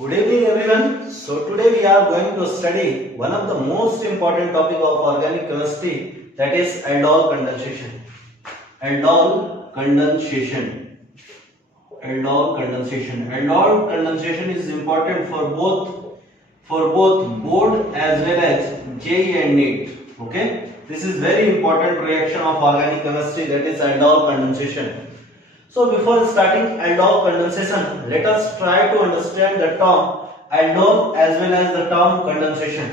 Good evening everyone. So today we are going to study one of the most important topic of organic chemistry, that is aldol condensation. Aldol condensation. Aldol condensation. Aldol condensation is important for both board as well as JEE and NEET. Okay. This is very important reaction of organic chemistry, that is aldol condensation. So before starting aldol condensation, let us try to understand the term aldol as well as the term condensation.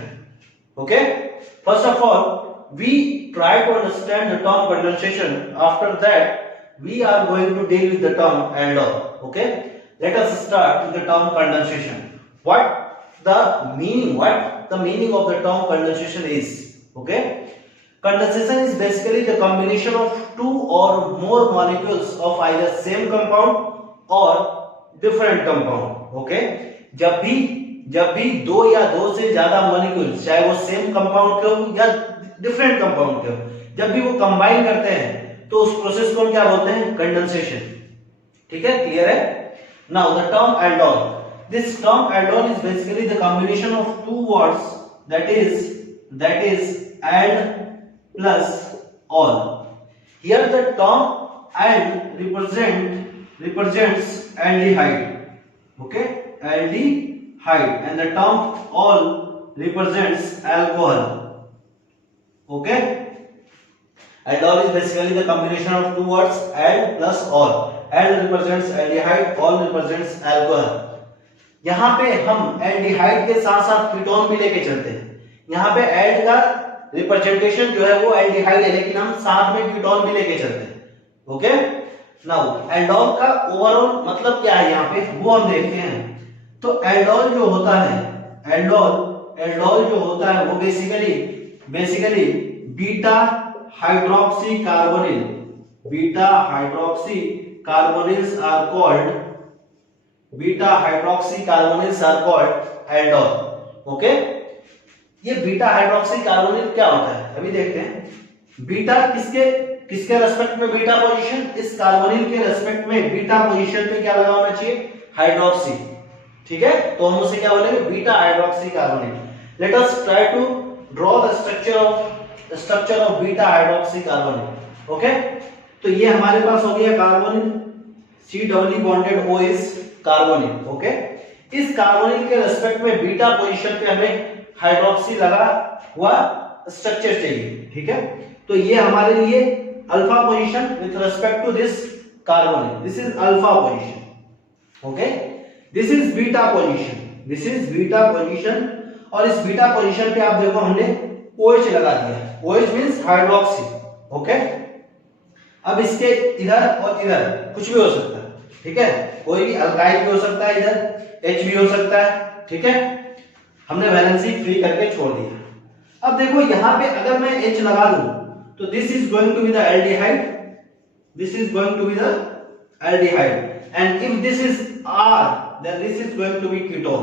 Okay. First of all, we try to understand the term condensation. After that, we are going to deal with the term aldol. Okay. Let us start with the term condensation. What the meaning of the term condensation is? Okay. Condensation is basically the combination of two or more molecules of either same compound or different compound. Okay. जब भी दो या दो से ज्यादा molecules, चाहे वो same compound के हो या डिफरेंट कंपाउंड के हो, जब भी वो कंबाइन करते हैं तो उस प्रोसेस को हम क्या बोलते हैं? कंडेंसेशन. ठीक है, क्लियर है? Now the term aldol. This term aldol is basically the combination of two words, that is and plus all. Here the term and represents aldehyde. Okay, aldehyde, and the term all represents alcohol. Okay, aldol is basically the combination of two words and plus all. And represents aldehyde, all represents alcohol. यहाँ पे हम aldehyde के साथ साथ ketone भी लेके चलते हैं. यहाँ पे एल्ड का रिप्रेजेंटेशन जो है वो एल्डिहाइड है, लेकिन हम साथ में कीटोन भी लेके चलते हैं. ओके. नाउ एल्डोल का ओवरऑल मतलब क्या है यहाँ पे, वो हम देखते हैं. तो एल्डोल जो होता है, एल्डोल जो होता है वो basically beta hydroxy carbonyls are called aldol. Okay. ये बीटा हाइड्रोक्सी कार्बोनिल क्या होता है अभी देखते हैं. बीटा किसके रेस्पेक्ट में बीटा पोजीशन, इस कार्बोनिल के रेस्पेक्ट में बीटा पोजीशन पे क्या लगा होना चाहिए? हाइड्रोक्सी. ठीक है, तो हम उसे क्या बोलेंगे? Beta hydroxy carbonyl. Let us try to draw the structure of beta hydroxy carbonyl. Okay. तो ये हमारे पास हो गया carbonyl, C double bonded OH carbonyl. Okay. इस कार्बोनिल के रेस्पेक्ट में बीटा पोजीशन पे हमें हाइड्रोक्सी लगा हुआ स्ट्रक्चर चाहिए. ठीक है, तो ये हमारे लिए alpha position with respect to this carbonyl. This is alpha position. Okay. This is beta position. और इस बीटा पोजीशन पे आप देखो हमने OH लगा दिया. OH means hydroxy. ओके. अब इसके इधर और इधर कुछ भी हो सकता है. ठीक है, कोई भी अल्काइल भी हो सकता है, इधर H भी हो सकता है. ठीक है, हमने वैलेंसी फ्री करके छोड़ दिया. अब देखो यहाँ पे अगर मैं H लगा दूं तो this is going to be the aldehyde, and if this is R then this is going to be ketone.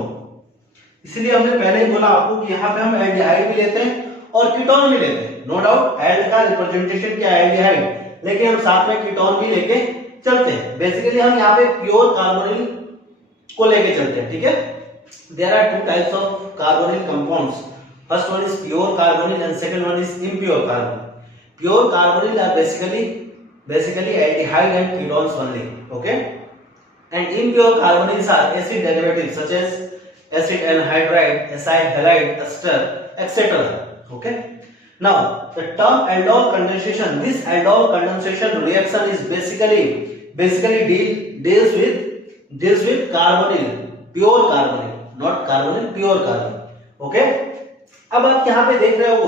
इसलिए हमने पहले ही बोला आपको कि यहाँ पे हम एल्डिहाइड भी लेते हैं और कीटोन भी लेते हैं. नो डाउट एल्ड का रिप्रेजेंटेशन क्या है? एल्डिहाइड, लेकिन हम साथ में कीटोन भी लेके चलते हैं. बेसिकली हम यहाँ पे प्योर कार्बोनिल को लेके चलते हैं. ठीक है. There are two types of carbonyl compounds. First one is pure carbonyl and second one is impure carbonyl. Pure carbonyl are basically aldehyde and ketones only. Okay. And impure carbonyls are acid derivatives such as acid anhydride, acid halide, ester, etc. Okay. Now the term aldol condensation. This aldol condensation reaction is basically deals with carbonyl, pure carbonyl. Not carbonyl, pure carbonyl. Okay. अब आप यहाँ पे देख रहे हो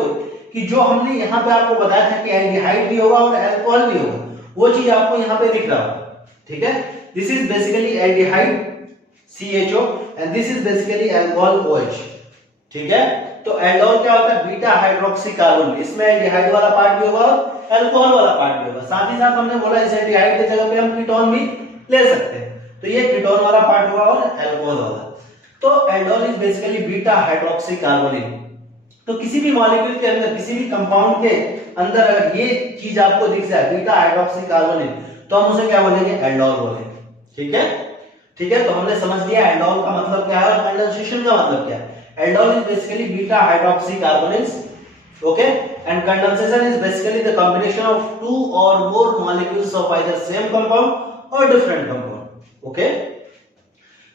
कि जो हमने यहाँ पे आपको बताया था कि एल्डिहाइड भी होगा और अल्कोहल भी होगा, वो चीज आपको यहाँ पे दिख रहा होगा. ठीक है. This is basically aldehyde CHO and this is basically alcohol OH. ठीक है. तो एल्डोल क्या होता है? Beta hydroxy carbonyl. इसमें एल्डिहाइड वाला पार्ट भी होगा और अल्कोहल वाला पार्ट भी होगा. साथ ही साथ हमने बोला इस एल्डिहाइड की जगह पे हम कीटोन भी ले सकते हैं. तो ये कीटोन वाला पार्ट होगा और अल्कोहल वाला. तो aldol is basically beta hydroxy carbonyl. तो किसी भी मॉलिक्यूल के अंदर, किसी भी कंपाउंड के अंदर अगर ये चीज आपको दिख जाए बीटा हाइड्रोक्सी कार्बोनिल, तो हम उसे क्या बोलेंगे? एल्डोल बोलेंगे. ठीक है. ठीक है, तो हमने समझ लिया एल्डोल का मतलब क्या है और कंडेंसेशन का मतलब क्या है। Aldol is basically beta hydroxy carbonyls, okay, and condensation is basically the combination of two or more molecules of either same compound or different compound, okay.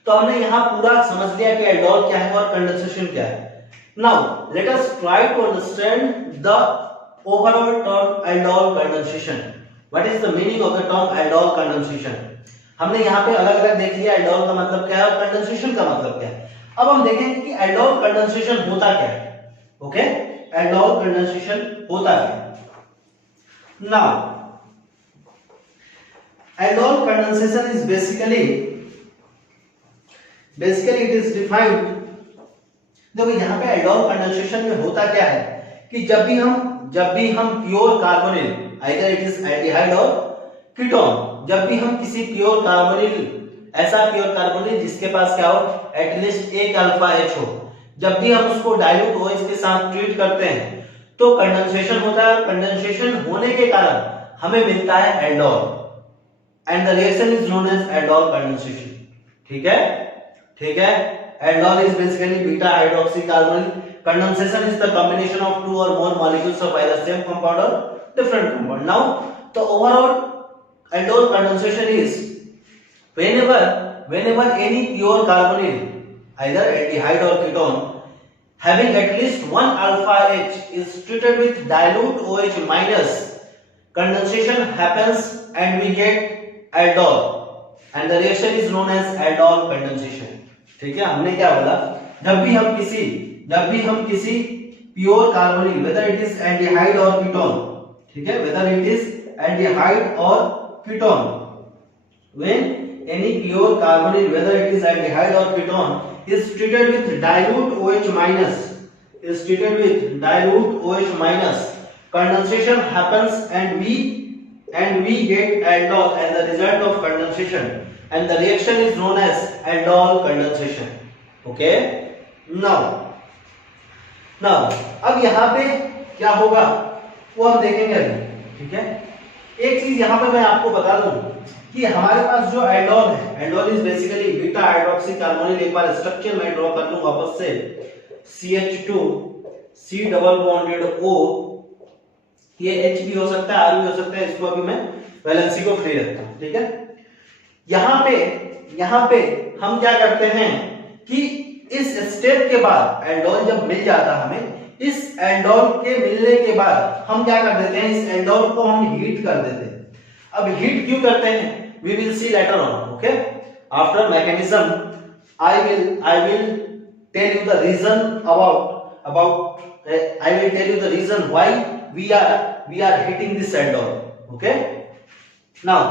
तो हमने यहाँ पूरा समझ लिया कि एल्डोल क्या है और कंडेंसेशन क्या है। Now let us try to understand the overall term aldol condensation. What is the meaning of the term aldol condensation. हमने यहाँ पे अलग अलग देख लिया एल्डोल का मतलब क्या है और कंडेंसेशन का मतलब क्या है। अब हम देखेंगे कि एल्डोल कंडेंसेशन होता क्या है, ओके, एल्डोल कंडेंसेशन होता क्या है। Now aldol condensation is basically it is defined. देखो यहाँ पे एल्डोल कंडेंसेशन में होता क्या है कि जब भी हम pure carbonyl, either it is aldehyde और कीटोन, जब भी हम किसी प्योर कार्बोनिल, ऐसा प्योर कार्बोनिल जिसके पास क्या हो, एटलीस्ट एक अल्फा एच हो, जब भी हम उसको डाइल्यूट OH के साथ ट्रीट करते हैं तो कंडेंसेशन होता है। कंडेंसेशन होने के कारण हमें मिलता है aldol and the reaction is known as aldol condensation. ठीक है, ठीक है। Aldol is basically beta hydroxy carbonyl. Condensation is the combination of two or more molecules of either same compound or different compound. Now, the overall aldol condensation is whenever any pure carbonyl, either aldehyde or ketone, having at least one alpha H is treated with dilute OH minus, condensation happens and we get aldol, and the reaction is known as aldol condensation. ठीक है, हमने क्या बोला, जब भी हम किसी pure carbonyl, whether it is aldehyde और कीटोन, ठीक है, वेदर इट इज एल्डिहाइड और ketone, when any pure carbonyl whether it is aldehyde और ketone is treated with dilute OH minus, condensation happens and we get aldol as a result of condensation, and the reaction is known as aldol condensation. Okay, now अब यहाँ पे क्या होगा वो हम देखेंगे अभी। ठीक है, एक चीज यहाँ पे मैं आपको बता दूं कि हमारे पास जो एल्डोल है, aldol is basically beta hydroxy carbonyl. एक बार स्ट्रक्चर मैं ड्रॉ कर लूं वापस से, CH2 C double bonded O, ये H भी हो सकता है, R भी हो सकता है, इसको अभी मैं वैलेंसी को फ्री रखता हूं। ठीक है, यहाँ पे हम क्या करते हैं कि इस स्टेप के बाद एल्डोल जब मिल जाता हमें, इस एल्डोल के मिलने के बाद हम क्या कर देते हैं, इस एल्डोल को हम हीट कर देते हैं। अब हीट क्यों करते हैं, we will see later on, okay, after mechanism I will tell you the reason I will tell you the reason why we are heating this aldol, okay. Now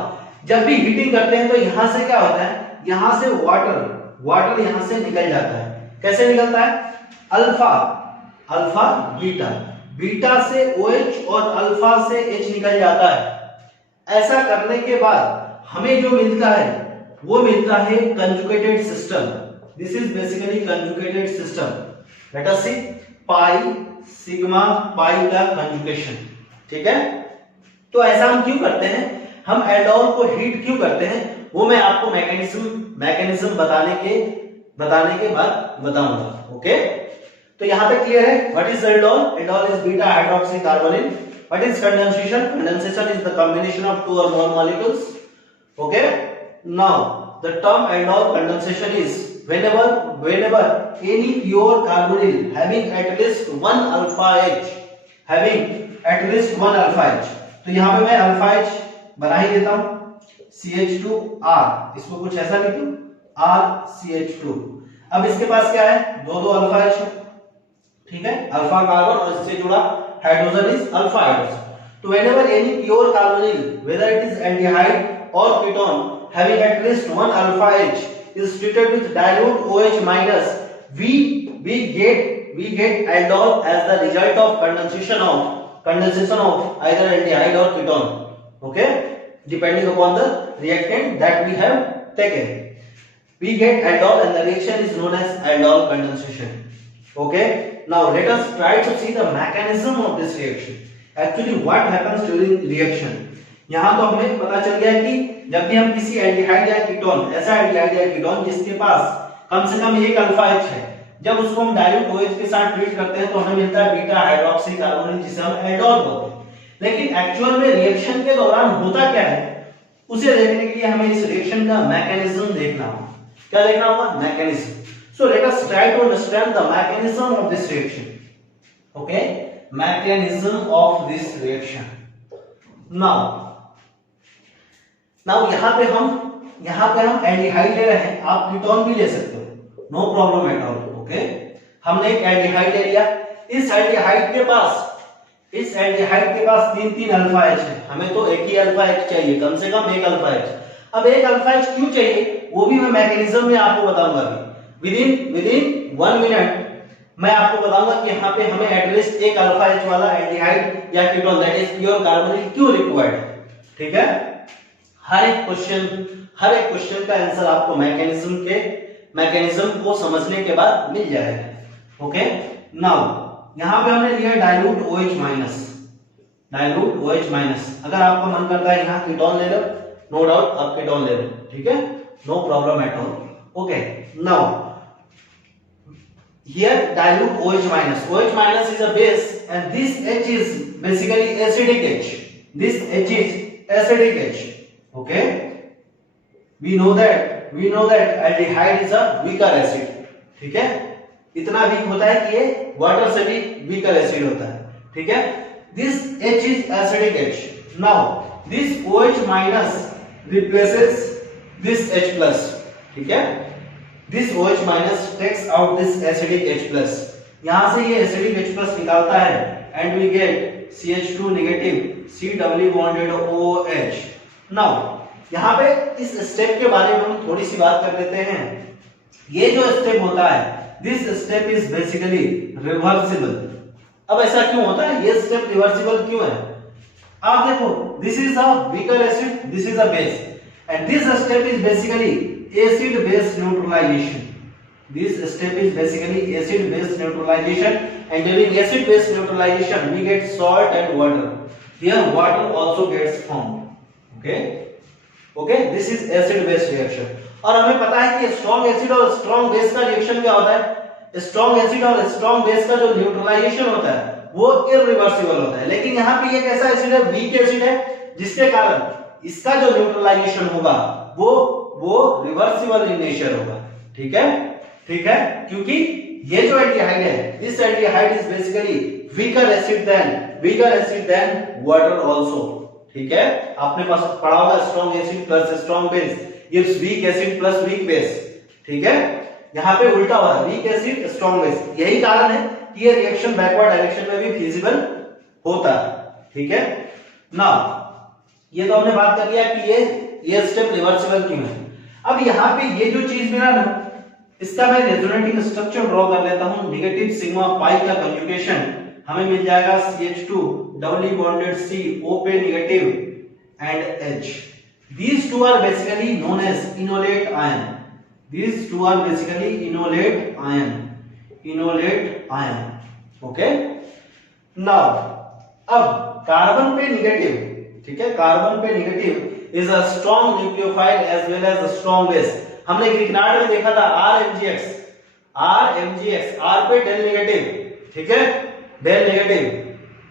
जब भी हीटिंग करते हैं तो यहां से क्या होता है, यहां से वाटर यहां से निकल जाता है। कैसे निकलता है, अल्फा बीटा से OH और अल्फा से H निकल जाता है। ऐसा करने के बाद हमें जो मिलता है वो मिलता है conjugated system. This is basically conjugated system. Let us see pi sigma pi का कंजुगेशन। ठीक है, तो ऐसा हम क्यों करते हैं, हम एल्डोल को हीट क्यों करते हैं, वो मैं आपको मैकेनिज्म बताने के बाद बताऊंगा। ओके, तो यहां पे क्लियर है what is aldol. Aldol is beta hydroxy carbonyl. What is condensation, condensation is the combination of two or more molecules. Okay, now the term aldol condensation is whenever any pure carbonyl having at least one alpha H, तो यहां पे मैं alpha H बना ही देता हूं, CH2R, इसको कुछ ऐसा लिखूं, RCH2। अब इसके पास क्या है, दो अल्फा H है, ठीक है, अल्फा कार्बन और इससे जुड़ा हाइड्रोजन इज अल्फा हाइड्रोजन। तो whenever any pure carbonyl whether it is aldehyde or ketone having at least one alpha H is treated with dilute OH minus, we get aldol as the result of condensation of either aldehyde or ketone, okay, depending upon the reactant that we have taken. We get aldol and the reaction is known as aldol condensation. Okay, now let us try to see the mechanism of this reaction. Actually what happens during reaction, यहां तो हमें पता चल गया कि जब भी हम किसी एल्डिहाइड या कीटोन, ऐसा एल्डिहाइड या कीटोन जिसके पास कम से कम एक अल्फा H है, जब उसको हम डाइल्यूट OH के साथ ट्रीट करते हैं तो हमें मिलता है बीटा हाइड्रोक्सी कार्बोनिल, जिसे हम एल्डोल बोलते हैं। लेकिन एक्चुअल में रिएक्शन के दौरान होता क्या है, उसे देखने के लिए हमें इस रिएक्शन का मैकेनिज्म देखना होगा। क्या देखना होगा? Mechanism. So let us try to understand the mechanism of this reaction. Okay, mechanism of this reaction. Now यहां पे हम एल्डिहाइड ले रहे हैं, आप कीटोन भी ले सकते हो, no problem at all. Okay, हमने एक एल्डिहाइड ले लिया। इस एल्डिहाइड के पास 3 अल्फा H है, हमें तो एक ही अल्फा H चाहिए, कम से कम एक अल्फा H। अब एक अल्फा H क्यों चाहिए वो भी मैं मैकेनिज्म में आपको बताऊंगा। अभी विदिन 1 मिनट मैं आपको बताऊंगा कि यहाँ पे हमें एटलीस्ट एक अल्फा H वाला एल्डिहाइड या ketone that is pure carbonyl क्यों रिक्वायर्ड है। ठीक है, हर एक क्वेश्चन का आंसर आपको मैकेनिज्म को समझने के बाद मिल जाएगा। ओके, नाउ यहां पे हमने लिया डाइल्यूट OH माइनस। अगर आपका मन करता है यहां कीटोन ले लो, नो डाउट आप कीटोन ले लो, ठीक है, no problem at all. Okay, now here dilute OH minus is a base and this H is basically acidic H. This H is acidic H. Okay, we know that aldehyde is a weaker acid. ठीक है, इतना week होता है कि ये water से भी weaker acid होता है। ठीक है, this H is acidic H. Now this OH minus replaces this H plus. ठीक है, this OH minus takes out this acidic H plus. यहां से ये acidic H plus निकालता है and we get CH2 negative C doubly bonded OH. Now यहां पे इस स्टेप के बारे में हम थोड़ी सी बात कर लेते हैं। ये जो स्टेप होता है, this step is basically reversible. अब ऐसा क्यों होता है, ये स्टेप रिवर्सिबल क्यों है? आप देखो, this is a weaker acid, this is a base, and this step is basically acid base neutralization. This step is basically acid base neutralization, and during acid base neutralization we get salt and water. Here water also gets formed. Okay, this is acid base reaction. और हमें पता है कि strong acid और strong base का reaction क्या होता है, स्ट्रॉन्ग एसिड और स्ट्रॉन्ग बेस का जो न्यूट्रलाइजेशन होता है वो इरिवर्सिबल होता है। लेकिन यहाँ पे ये कैसा एसिड है, वीक एसिड है, जिसके कारण इसका जो न्यूट्रलाइजेशन होगा वो रिवर्सिबल इन नेचर होगा। ठीक है, क्योंकि ये जो एल्डिहाइड है, this aldehyde is basically weaker acid than water also. ठीक है, आपने पास पढ़ा होगा strong acid plus strong base gives weak acid plus weak base. ठीक है, यहाँ पे उल्टा हुआ है, वीक एसिड स्ट्रॉन्ग बेस। यही कारण है कि ये रिएक्शन बैकवर्ड डायरेक्शन में भी फिजिबल होता है। ठीक है, नाउ ये तो हमने बात कर लिया कि ये स्टेप रिवर्सिबल क्यों है। अब यहाँ पे ये जो चीज मिला ना, इसका मैं रेजोनेटिंग स्ट्रक्चर ड्रॉ कर लेता हूं। नेगेटिव सिग्मा पाई का कंजुगेशन हमें मिल जाएगा CH2 doubly bonded C O पे negative and H. These two are basically known as enolate ion. These two are basically enolate ion. Okay, now अब carbon पे negative, ठीक है, कार्बन पे negative is a strong nucleophile as well as a strong base. हमने Grignard में देखा था RMgx, R पे डेल नेगेटिव, ठीक है, डेल नेगेटिव,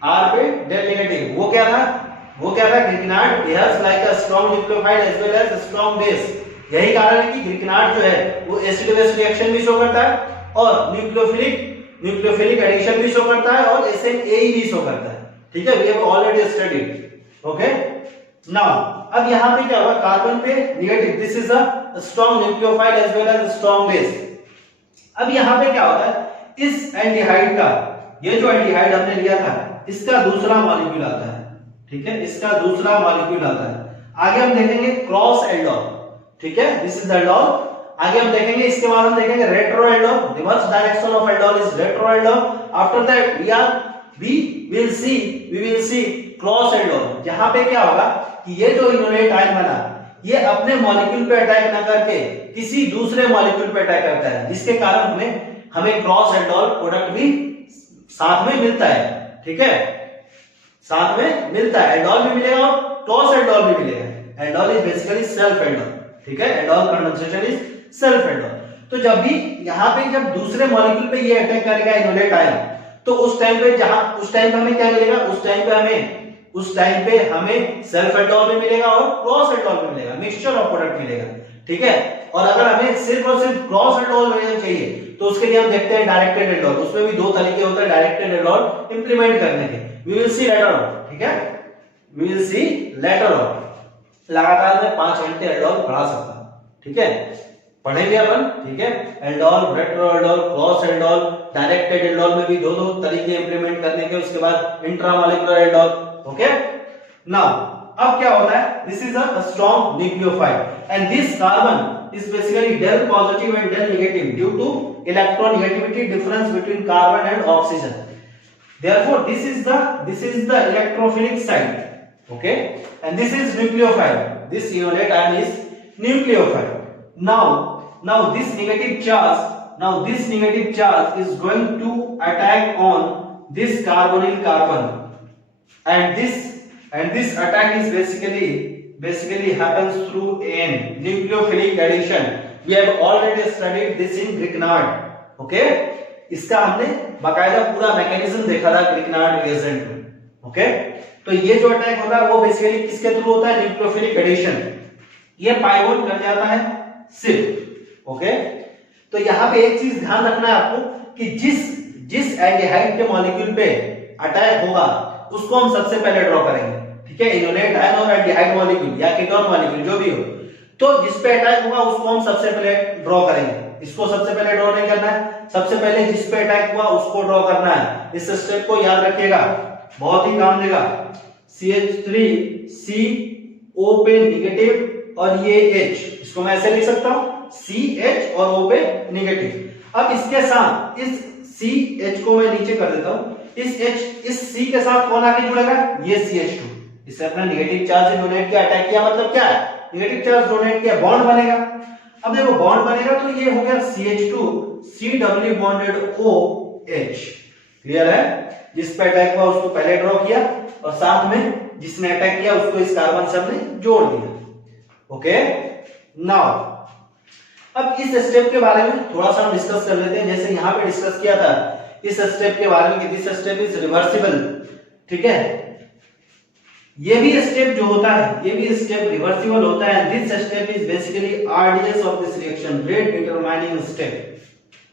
R पे डेल नेगेटिव, वो क्या था Grignard behaves like a strong nucleophile as well as a strong base. यही कारण है कि ग्रीकनार्ड जो है वो एसिड बेस रिएक्शन भी शो करता है और न्यूक्लियोफिलिक एडिशन भी शो करता है और SNAE भी शो करता है। ठीक है, we have already studied. Okay, now अब यहां पे क्या होगा, कार्बन पे negative, this is a strong nucleophile as well as strong base. अब यहां पे क्या होता है, इस एल्डिहाइड का, ये जो एल्डिहाइड हमने लिया था, इसका दूसरा मॉलिक्यूल आता है। ठीक है, इसका दूसरा मॉलिक्यूल आता है। आगे हम देखेंगे क्रॉस एल्डोल। ठीक है, दिस इज एल्डोल। आगे हम देखेंगे, इसके बाद हम देखेंगे retro aldol, reverse direction of aldol is retro aldol. After that we will see cross aldol, जहां पे क्या होगा कि ये जो इनोलेट आयन बना, ये अपने मॉलिक्यूल पे अटैक ना करके किसी दूसरे मॉलिक्यूल पे अटैक करता है, जिसके कारण हमें क्रॉस एल्डोल प्रोडक्ट भी साथ में मिलता है। ठीक है, साथ में मिलता है, एल्डोल भी मिलेगा और क्रॉस एल्डोल भी मिलेगा। Aldol is basically self aldol, ठीक है, aldol condensation is self aldol. तो जब भी यहाँ पे जब दूसरे मॉलिक्यूल पे ये अटैक करेगा इनोलेट आयन, तो उस टाइम पे हमें क्या मिलेगा, उस टाइम पे हमें सेल्फ एल्डोल भी मिलेगा और क्रॉस एल्डोल भी मिलेगा, मिक्सचर ऑफ प्रोडक्ट मिलेगा, ठीक है। और अगर हमें सिर्फ और सिर्फ क्रॉस एल्डोल मिलना चाहिए तो उसके लिए हम देखते हैं डायरेक्टेड एल्डोल। उसमें भी दो तरीके होते हैं डायरेक्टेड एल्डोल इंप्लीमेंट करने के, we will see later on, ठीक है, we will see later on. लगातार मैं 5 घंटे एल्डोल पढ़ा सकता हूं, ठीक है, पढ़ेंगे अपन, ठीक है। Aldol, retro aldol, cross aldol, directed aldol में भी दो तरीके इंप्लीमेंट करने के, उसके बाद इंट्रामॉलिक्यूलर एल्डोल, ओके। नाउ अब क्या होता है, this is a strong nucleophile and this carbon is basically del positive and del negative due to electronegativity difference between carbon and oxygen. Therefore this is the electrophilic site, okay, and this is nucleophile. This isolate ion is nucleophile. Now this negative charge is going to attack on this carbonyl carbon, and this attack is basically happens through an nucleophilic addition. We have already studied this in Grignard, okay. इसका हमने बाकायदा पूरा mechanism देखा था Grignard reagent में, okay. तो ये जो अटैक होता है वो बेसिकली किसके थ्रू होता है, न्यूक्लियोफिलिक एडिशन। ये पाइवोट कर जाता है सिर्फ, ओके। तो यहाँ पे एक चीज ध्यान रखना है आपको कि जिस एल्डिहाइड के मॉलिक्यूल पे अटैक होगा उसको हम सबसे पहले ड्रॉ करेंगे, ठीक है, इनोलेट आयन और एल्डिहाइड मॉलिक्यूल या कीटोन मॉलिक्यूल जो भी हो, तो जिस पे अटैक होगा उसको हम सबसे पहले ड्रॉ करेंगे। इसको सबसे पहले ड्रॉ नहीं करना है, सबसे पहले जिस पे अटैक हुआ उसको ड्रॉ करना है। इस स्टेप को याद रखिएगा, बहुत ही काम देगा। CH3CO पे नेगेटिव और ये H, इसको मैं ऐसे लिख सकता हूं, CH और O पे नेगेटिव। अब इसके साथ इस CH को मैं नीचे कर देता हूं, इस C के साथ कौन आके जुड़ेगा, ये CH2। इससे अपना नेगेटिव चार्ज डोनेट किया, अटैक किया, मतलब क्या है, नेगेटिव चार्ज डोनेट किया, बॉन्ड बनेगा। अब देखो बॉन्ड बनेगा तो ये हो गया CH2 C double bonded OH, clear है। जिस पे अटैक हुआ उसको पहले ड्रॉ किया और साथ में जिसने अटैक किया उसको इस कार्बन से हमने जोड़ दिया, ओके। नाउ अब इस स्टेप के बारे में थोड़ा सा हम डिस्कस कर लेते हैं, जैसे यहां पे डिस्कस किया था इस स्टेप के बारे में कि दिस स्टेप इज रिवर्सिबल, ठीक है। ये भी स्टेप जो होता है, ये भी स्टेप रिवर्सिबल होता है। This step is basically RDS of this reaction, rate determining step,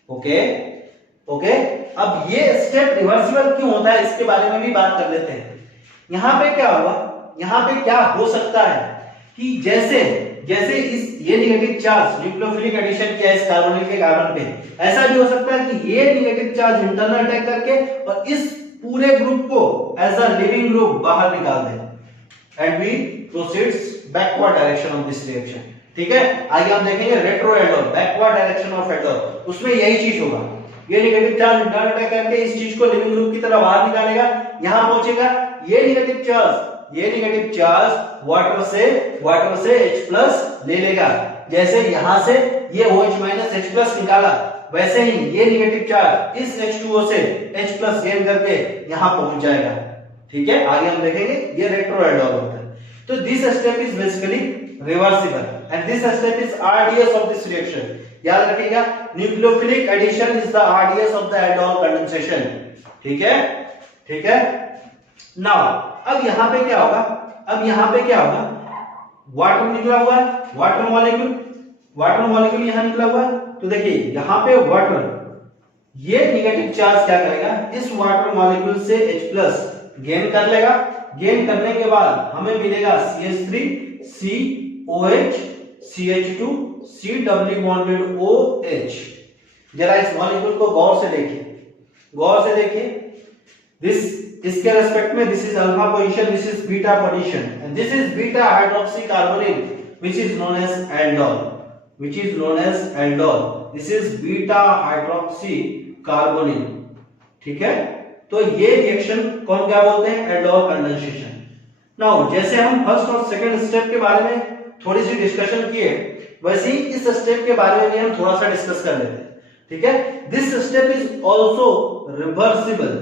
okay okay. अब ये स्टेप रिवर्सिबल क्यों होता है इसके बारे में भी बात कर लेते हैं। यहां पे क्या हुआ, यहां पे क्या हो सकता है कि जैसे इस ये नेगेटिव चार्ज न्यूक्लियोफिलिक एडिशन किया इस कार्बोनिल के कार्बन पे, ऐसा भी हो सकता है कि ये नेगेटिव चार्ज इंटरनल अटैक करके और इस पूरे ग्रुप को एज अ लिविंग ग्रुप बाहर निकाल दे and we proceeds backward direction of this reaction, ठीक है। आगे हम देखेंगे retro aldol, backward direction of aldol, उसमें यही चीज होगा, ये नेगेटिव चार्ज इंटरनल अटैक करके इस चीज को लिविंग ग्रुप की तरह बाहर निकालेगा, यहां पहुंचेगा, ये नेगेटिव चार्ज वाटर से H+ ले लेगा। जैसे यहां से ये OH- H+ निकाला, वैसे ही ये नेगेटिव चार्ज इस H2O से H+ गेन करके यहां पहुंच जाएगा, ठीक है। आगे हम देखेंगे ये रेट्रो एल्डोल होता है। तो this step is basically reversible and this step is RDS of this reaction. याद रखिएगा, nucleophilic addition is the RDS of the aldol condensation, ठीक है। नाउ अब यहां पे क्या होगा, वाटर निकला हुआ है, वाटर मॉलिक्यूल यहां निकला हुआ है। तो देखिए यहां पे वाटर, ये नेगेटिव चार्ज क्या करेगा, इस वाटर मॉलिक्यूल से H+ गेन कर लेगा। गेन करने के बाद हमें मिलेगा CH3 COH CH2 C double bonded OH। जरा इस मॉलिक्यूल को गौर से देखिए, इसके रेस्पेक्ट में this is alpha position, this is beta position and this is beta hydroxy carbonyl which is known as aldol, this is beta hydroxy carbonyl, ठीक है। तो ये रिएक्शन कौन क्या बोलते हैं, एल्डोल कंडेंसेशन। नाउ जैसे हम फर्स्ट और सेकंड स्टेप के बारे में थोड़ी सी डिस्कशन किए, वैसे ही इस स्टेप के बारे में भी हम थोड़ा सा डिस्कस कर लेते हैं, ठीक है। This step is also reversible.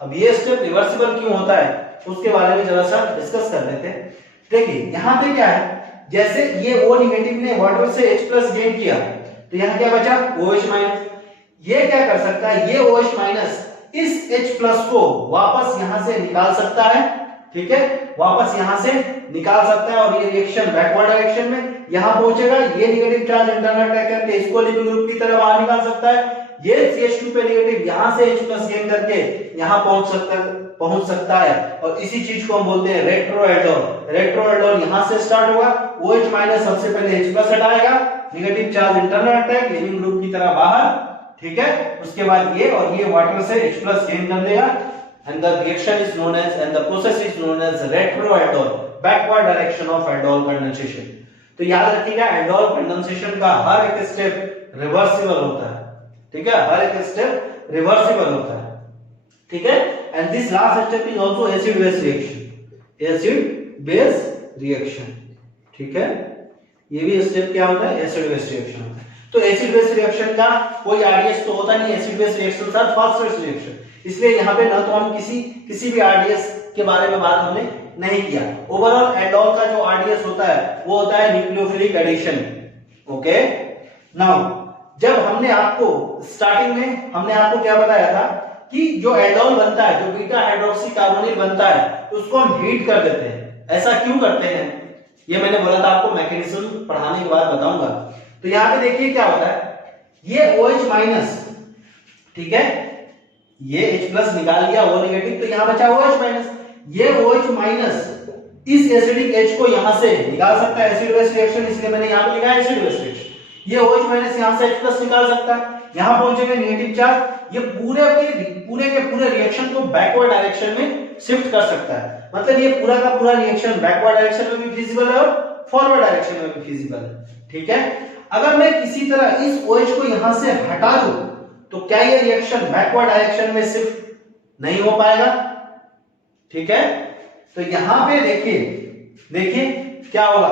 अब ये स्टेप रिवर्सिबल क्यों होता है उसके बारे में जरा सा डिस्कस कर लेते हैं। देखिए यहाँ पे क्या है, जैसे ये O नेगेटिव ने वाटर से H प्लस गेन किया तो यहाँ क्या बचा OH माइनस। ये क्या कर सकता है, ये OH माइनस इस H प्लस को वापस यहां से निकाल सकता है, ठीक है, वापस यहां से निकाल सकता है और ये रिएक्शन बैकवर्ड डायरेक्शन में यहां पहुंचेगा। ये नेगेटिव चार्ज इंटरनल अटैक करके इसको लिविंग ग्रुप की तरह बाहर निकाल सकता है। ये CH2 पे नेगेटिव यहां से H प्लस गेन करके यहां पहुंच सकता है और इसी चीज को हम बोलते हैं रेट्रो एल्डोल। रेट्रो एल्डोल यहां से स्टार्ट होगा, OH माइनस सबसे पहले H प्लस हटाएगा, negative charge internal attack leaving group की तरह बाहर, ठीक है, उसके बाद ये और ये वाटर से H प्लस गेन कर देगा and the reaction is known as and the process is known as retroaldol, backward direction of aldol condensation। तो याद रखिएगा aldol condensation का हर एक स्टेप रिवर्सिबल होता है, ठीक है, हर एक स्टेप रिवर्सिबल होता है, ठीक है। and this last step is also acid base reaction, acid base reaction, ठीक है, ये भी स्टेप क्या होता है, एसिड बेस रिएक्शन होता है। तो एसिड बेस रिएक्शन का कोई आरडीएस तो होता नहीं, acid base reaction sir phosphate reaction, इसलिए यहाँ पे ना तो हम किसी भी आरडीएस के बारे में बात हमने नहीं किया। ओवरऑल एल्डोल का जो आरडीएस होता है वो होता है न्यूक्लियोफिलिक एडिशन। ओके, नाउ जब हमने आपको स्टार्टिंग में हमने आपको क्या बताया था कि जो एल्डोल बनता है, जो बीटा हाइड्रोक्सी कार्बोनिल बनता है, उसको हम हीट कर देते हैं। ऐसा क्यों करते हैं ये मैंने बोला था आपको, मैकेनिज्म पढ़ाने के बाद बताऊंगा। तो यहाँ पे देखिए क्या होता है, ये OH माइनस, ठीक है, ये H प्लस निकाल लिया O नेगेटिव, तो यहाँ बचा OH माइनस। ये OH माइनस इस एसिडिक H को यहाँ से निकाल सकता है, एसिड बेस रिएक्शन, इसलिए मैंने यहाँ पे लिखा है एसिड बेस रिएक्शन। ये OH माइनस यहाँ से H प्लस निकाल सकता है, यहाँ पहुंचेगा नेगेटिव चार्ज, ये पूरे के पूरे रिएक्शन को बैकवर्ड डायरेक्शन में शिफ्ट कर सकता है। मतलब ये पूरा का पूरा रिएक्शन बैकवर्ड डायरेक्शन में भी फिजिबल है और फॉरवर्ड डायरेक्शन में भी फिजिबल है, ठीक है। अगर मैं किसी तरह इस OH को यहां से हटा दूं तो क्या ये रिएक्शन बैकवर्ड डायरेक्शन में शिफ्ट नहीं हो पाएगा, ठीक है। तो यहां पे देखिए क्या होगा,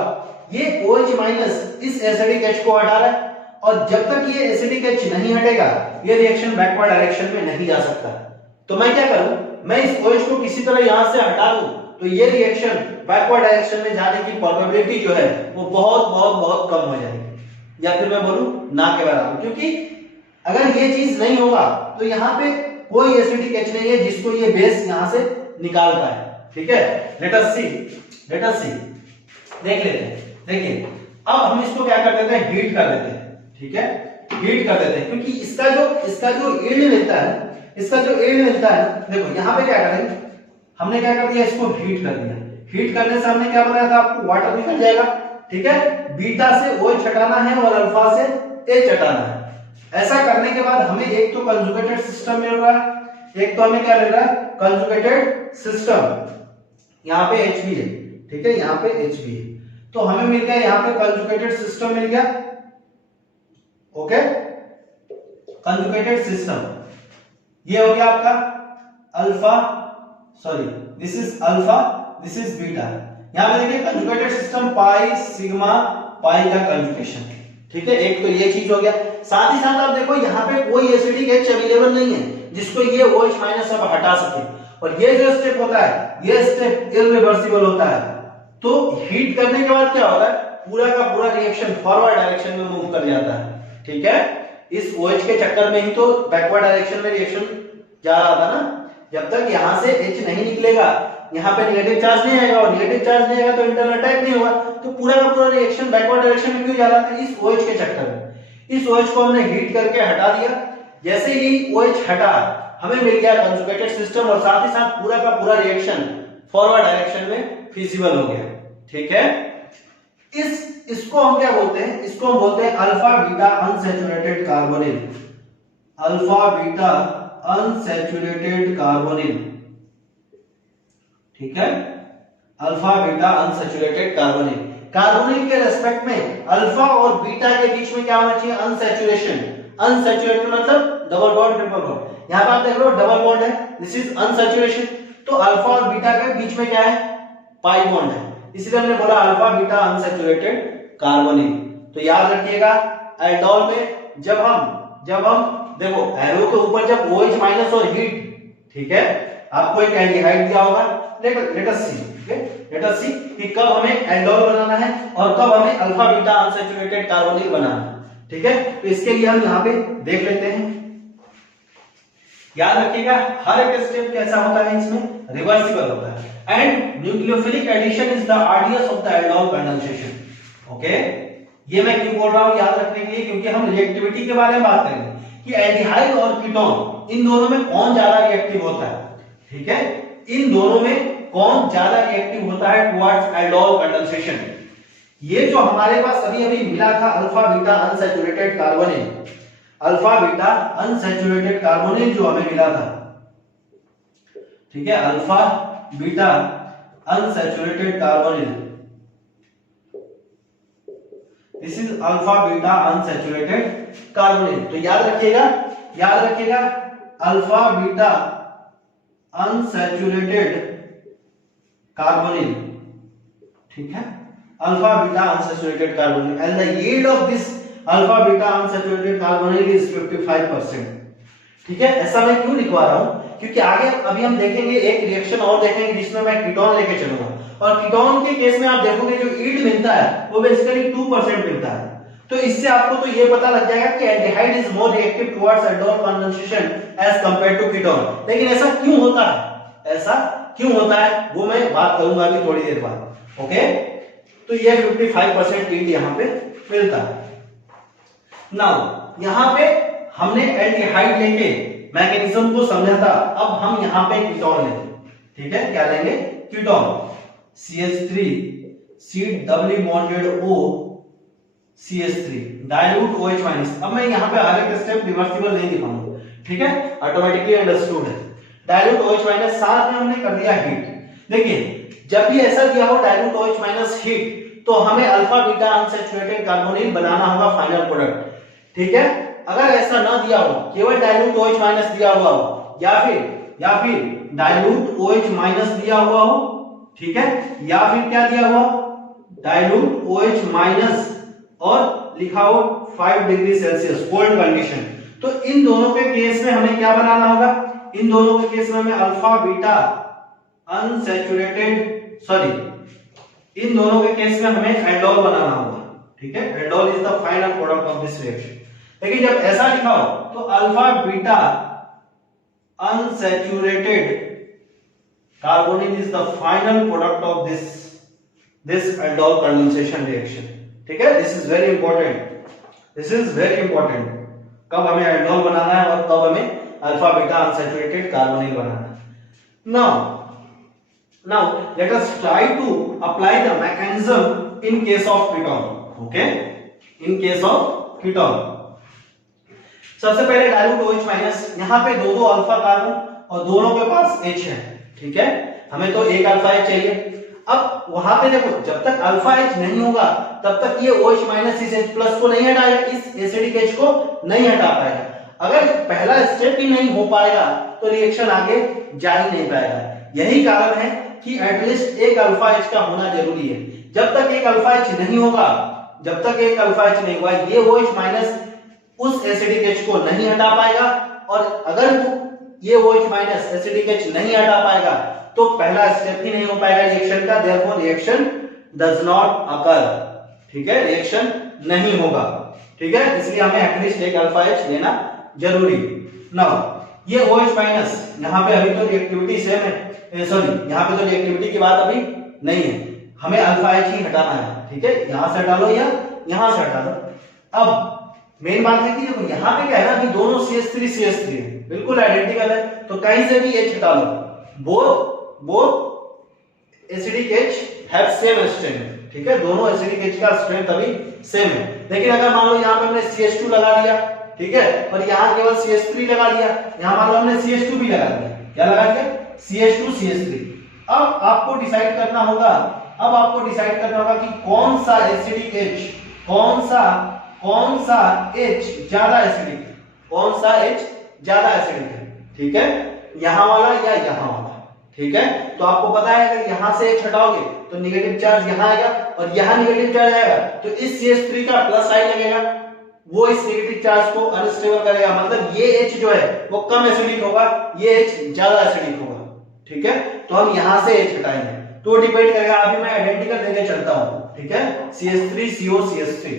ये OH माइनस इस एसिडिक H को हटा रहा है और जब तक ये एसिडिक H नहीं हटेगा ये रिएक्शन बैकवर्ड डायरेक्शन में नहीं जा सकता। तो मैं क्या करूं, मैं इस OH को किसी तरह यहां से हटा दूं तो ये रिएक्शन बैकवर्ड डायरेक्शन में जाने की प्रोबेबिलिटी जो है वो बहुत कम हो जाएगी, या फिर मैं बोलूं ना के बराबर, क्योंकि अगर ये चीज नहीं होगा तो यहाँ पे कोई एसिडिक H नहीं है जिसको ये बेस यहां से निकाल पाए, ठीक है। लेट अस सी देख लेते हैं। देखिए अब हम इसको क्या कर देते हैं, हीट कर देते हैं, ठीक है, हीट कर देते हैं, क्योंकि इसका जो यील्ड मिलता है, देखो यहाँ पे क्या करेंगे, हमने क्या कर दिया, इसको हीट कर दिया। हीट करने से हमने क्या बताया था आपको, वाटर निकल जाएगा, ठीक है। बीटा से OH हटाना है और अल्फा से H हटाना है। ऐसा करने के बाद हमें एक तो कंजुगेटेड सिस्टम मिल रहा है, एक तो हमें क्या मिल रहा है, कंजुगेटेड सिस्टम, यहाँ पे H भी है, ठीक है, यहाँ पे H भी है, तो हमें मिल गया यहाँ पे कंजुगेटेड सिस्टम मिल गया। ओके, कंजुगेटेड सिस्टम ये हो गया आपका alpha, sorry this is alpha, this is beta. यहां पे देखिए कंजुगेटेड सिस्टम पाई सिग्मा पाई का कंजुगेशन, ठीक है, एक तो ये चीज हो गया। साथ ही साथ आप देखो यहाँ पे कोई एसिडिक H अवेलेबल नहीं है जिसको ये OH माइनस अब हटा सके, और ये जो स्टेप होता है ये स्टेप इरिवर्सिबल होता है। तो हीट करने के बाद क्या होता है, पूरा का पूरा रिएक्शन फॉरवर्ड डायरेक्शन में मूव कर जाता है, ठीक है। इस OH के चक्कर में ही तो बैकवर्ड डायरेक्शन में रिएक्शन जा रहा था ना। जब तक यहां से H नहीं निकलेगा, यहाँ पे नेगेटिव चार्ज नहीं आएगा, और नेगेटिव चार्ज नहीं आएगा तो इंटरनल अटैक नहीं होगा, तो पूरा का पूरा रिएक्शन बैकवर्ड डायरेक्शन में क्यों जा रहा था, इस OH के चक्कर में। इस OH को हमने हीट करके हटा दिया, जैसे ही OH हटा हमें मिल गया कंजुगेटेड सिस्टम, और साथ ही साथ पूरा का पूरा रिएक्शन फॉरवर्ड डायरेक्शन में फिजिबल हो गया, ठीक है। इसको हम क्या बोलते हैं, इसको हम बोलते हैं alpha beta unsaturated carbonyl, alpha beta unsaturated carbonyl, ठीक है, alpha beta unsaturated carbonyl. Carbonyl के रेस्पेक्ट में अल्फा और बीटा के बीच में क्या होना चाहिए, अनसैचुरेशन। अनसैचुरेटेड मतलब डबल बॉन्ड ट्रिपल बॉन्ड, यहां पर आप देख रहे हो डबल बॉन्ड है, दिस इज अनसैचुरेशन। तो अल्फा और बीटा के बीच में क्या है, पाई बॉन्ड है, इसलिए हमने बोला अल्फा बीटा अनसैचुरेटेड कार्बोनिल। तो याद रखिएगा एल्डोल में जब हम देखो एरो के ऊपर जब OH माइनस और हीट, ठीक है, आपको एक एल्डिहाइड दिया होगा, लेट अस सी, ठीक है, लेट अस सी कि कब हमें एल्डोल बनाना है और कब हमें अल्फा बीटा अनसैचुरेटेड कार्बोनिल बनाना है। ठीक है, तो इसके लिए हम यहाँ पे देख लेते हैं। याद रखिएगा हर एक स्टेप कैसा होता है, इसमें रिवर्सिबल होता है। And nucleophilic addition is the RDS of the aldol condensation. Okay, ये मैं क्यों बोल रहा हूं याद रखने के लिए, क्योंकि हम रिएक्टिविटी के बारे में बात करेंगे कि एल्डिहाइड और कीटोन इन दोनों में कौन ज्यादा रिएक्टिव होता है। ठीक है, इन दोनों में कौन ज्यादा रिएक्टिव होता है टुवर्ड्स एल्डोल कंडेंसेशन। ये जो हमारे पास अभी अभी मिला था alpha beta unsaturated carbonyl, alpha beta unsaturated carbonyl जो हमें मिला था, ठीक है, alpha beta unsaturated carbonyl, this is alpha beta unsaturated carbonyl. तो याद रखिएगा अल्फा बीटा अनसैचुरेटेड कार्बोनिल, ठीक है, alpha beta unsaturated carbonyl and the yield of this alpha beta unsaturated carbonyl is 55%। ठीक है, ऐसा मैं क्यों लिखवा रहा हूं, क्योंकि आगे अभी हम देखेंगे एक रिएक्शन और देखेंगे जिसमें मैं कीटोन लेके चलूंगा, और कीटोन के केस में आप देखोगे जो यील्ड मिलता है वो बेसिकली 2% मिलता है। तो इससे आपको तो ये पता लग जाएगा कि aldehyde is more reactive towards aldol condensation as compared to ketone. लेकिन ऐसा क्यों होता है वो मैं बात करूंगा अभी थोड़ी देर बाद। ओके, तो ये 55% यील्ड यहाँ पे मिलता है। नाउ यहाँ पे हमने एल्डिहाइड लेके मैकेनिज्म को समझा था, अब हम यहाँ पे कीटोन लेंगे। ठीक है, क्या लेंगे, ketone, CH3 C doubly bonded O CH3 dilute OH minus. अब मैं यहाँ पे हर एक स्टेप रिवर्सिबल नहीं दिखाऊंगा, ठीक है, ऑटोमेटिकली अंडरस्टूड है। डाइल्यूट OH माइनस, साथ में हमने कर दिया हीट। देखिए जब भी ऐसा दिया हो डाइल्यूट OH माइनस हीट, तो हमें अल्फा बीटा अनसैचुरेटेड कार्बोनिल बनाना होगा फाइनल प्रोडक्ट। ठीक है, अगर ऐसा ना दिया हो, केवल डाइल्यूट OH माइनस दिया हुआ हो या फिर डाइल्यूट OH माइनस दिया हुआ हो, ठीक है, या फिर क्या दिया हुआ, डाइल्यूट OH माइनस और लिखा हो 5 डिग्री सेल्सियस कोल्ड कंडीशन, तो इन दोनों के केस में हमें क्या बनाना होगा, इन दोनों के केस में हमें अल्फा बीटा अनसैचुरेटेड इन दोनों के केस में हमें एल्डोल बनाना होगा। ठीक है, aldol is the final product of this reaction. लेकिन जब ऐसा लिखा हो तो alpha beta unsaturated carbonyl is the final product of this aldol condensation reaction. ठीक है, दिस इज वेरी इंपॉर्टेंट, कब हमें एल्डोल बनाना है और कब हमें अल्फा बीटा अनसैचुरेटेड कार्बोनिल बनाना है। Now let us try to apply the mechanism in case of ketone. Okay, in case of ketone, सबसे पहले डाइल्यूट OH माइनस, यहाँ पे दो अल्फा कार्बन और दोनों के पास H है। ठीक है, हमें तो एक अल्फा H चाहिए। अब वहां पे देखो, जब तक अल्फा H नहीं होगा तब तक ये OH माइनस इस H प्लस को नहीं हटाएगा, इस एसिडिक H को नहीं हटा पाएगा। अगर पहला स्टेप ही नहीं हो पाएगा तो रिएक्शन आगे जा ही नहीं पाएगा। यही कारण है कि एटलीस्ट एक अल्फा H का होना जरूरी है। जब तक एक अल्फा H नहीं होगा, ये OH माइनस उस एसिडिक H को नहीं हटा पाएगा, और अगर ये OH माइनस एसिडिक H नहीं हटा पाएगा तो पहला स्टेप ही नहीं हो पाएगा रिएक्शन का, therefore reaction does not occur. ठीक है, रिएक्शन नहीं होगा। ठीक है, इसलिए हमें एटलीस्ट एक अल्फा H लेना जरूरी। नाउ ये OH माइनस, यहाँ पे अभी तो रिएक्टिविटी सेम है, यहाँ पे तो रिएक्टिविटी की बात अभी नहीं है, हमें अल्फा H ही हटाना है। ठीक है, यहां से हटा लो या यहां से हटा दो। अब मेन बात है कि देखो यहाँ पे क्या है ना कि दोनों CH3 है, बिल्कुल आइडेंटिकल है, तो कहीं से भी H हटा लो, both acidic H have same strength. ठीक है, दोनों एसिडिक H का स्ट्रेंथ अभी सेम है। लेकिन अगर मान लो यहाँ पे हमने CH2 लगा दिया, ठीक है, और यहाँ केवल CH3 लगा दिया, यहाँ मान लो हमने CH2 भी लगा दिया, क्या लगा दिया, CH2 CH3। अब आपको डिसाइड करना होगा, कि कौन सा एसिडिक H, कौन सा H ज्यादा एसिडिक है, ठीक है, यहाँ वाला या यहाँ वाला। ठीक है, तो आपको पता है अगर यहाँ से H हटाओगे तो निगेटिव चार्ज यहाँ आएगा और यहाँ निगेटिव चार्ज आएगा, तो इस CH3 का प्लस साइन लगेगा, वो इस नेगेटिव चार्ज को अनस्टेबल करेगा, मतलब ये H जो है वो कम एसिडिक होगा, ये H ज्यादा एसिडिक होगा। ठीक है, तो हम यहां से H हटाएंगे, तो डिपेंड करेगा। अभी मैं आइडेंटिकल लेके चलता हूं, ठीक है, CH3CO CH3।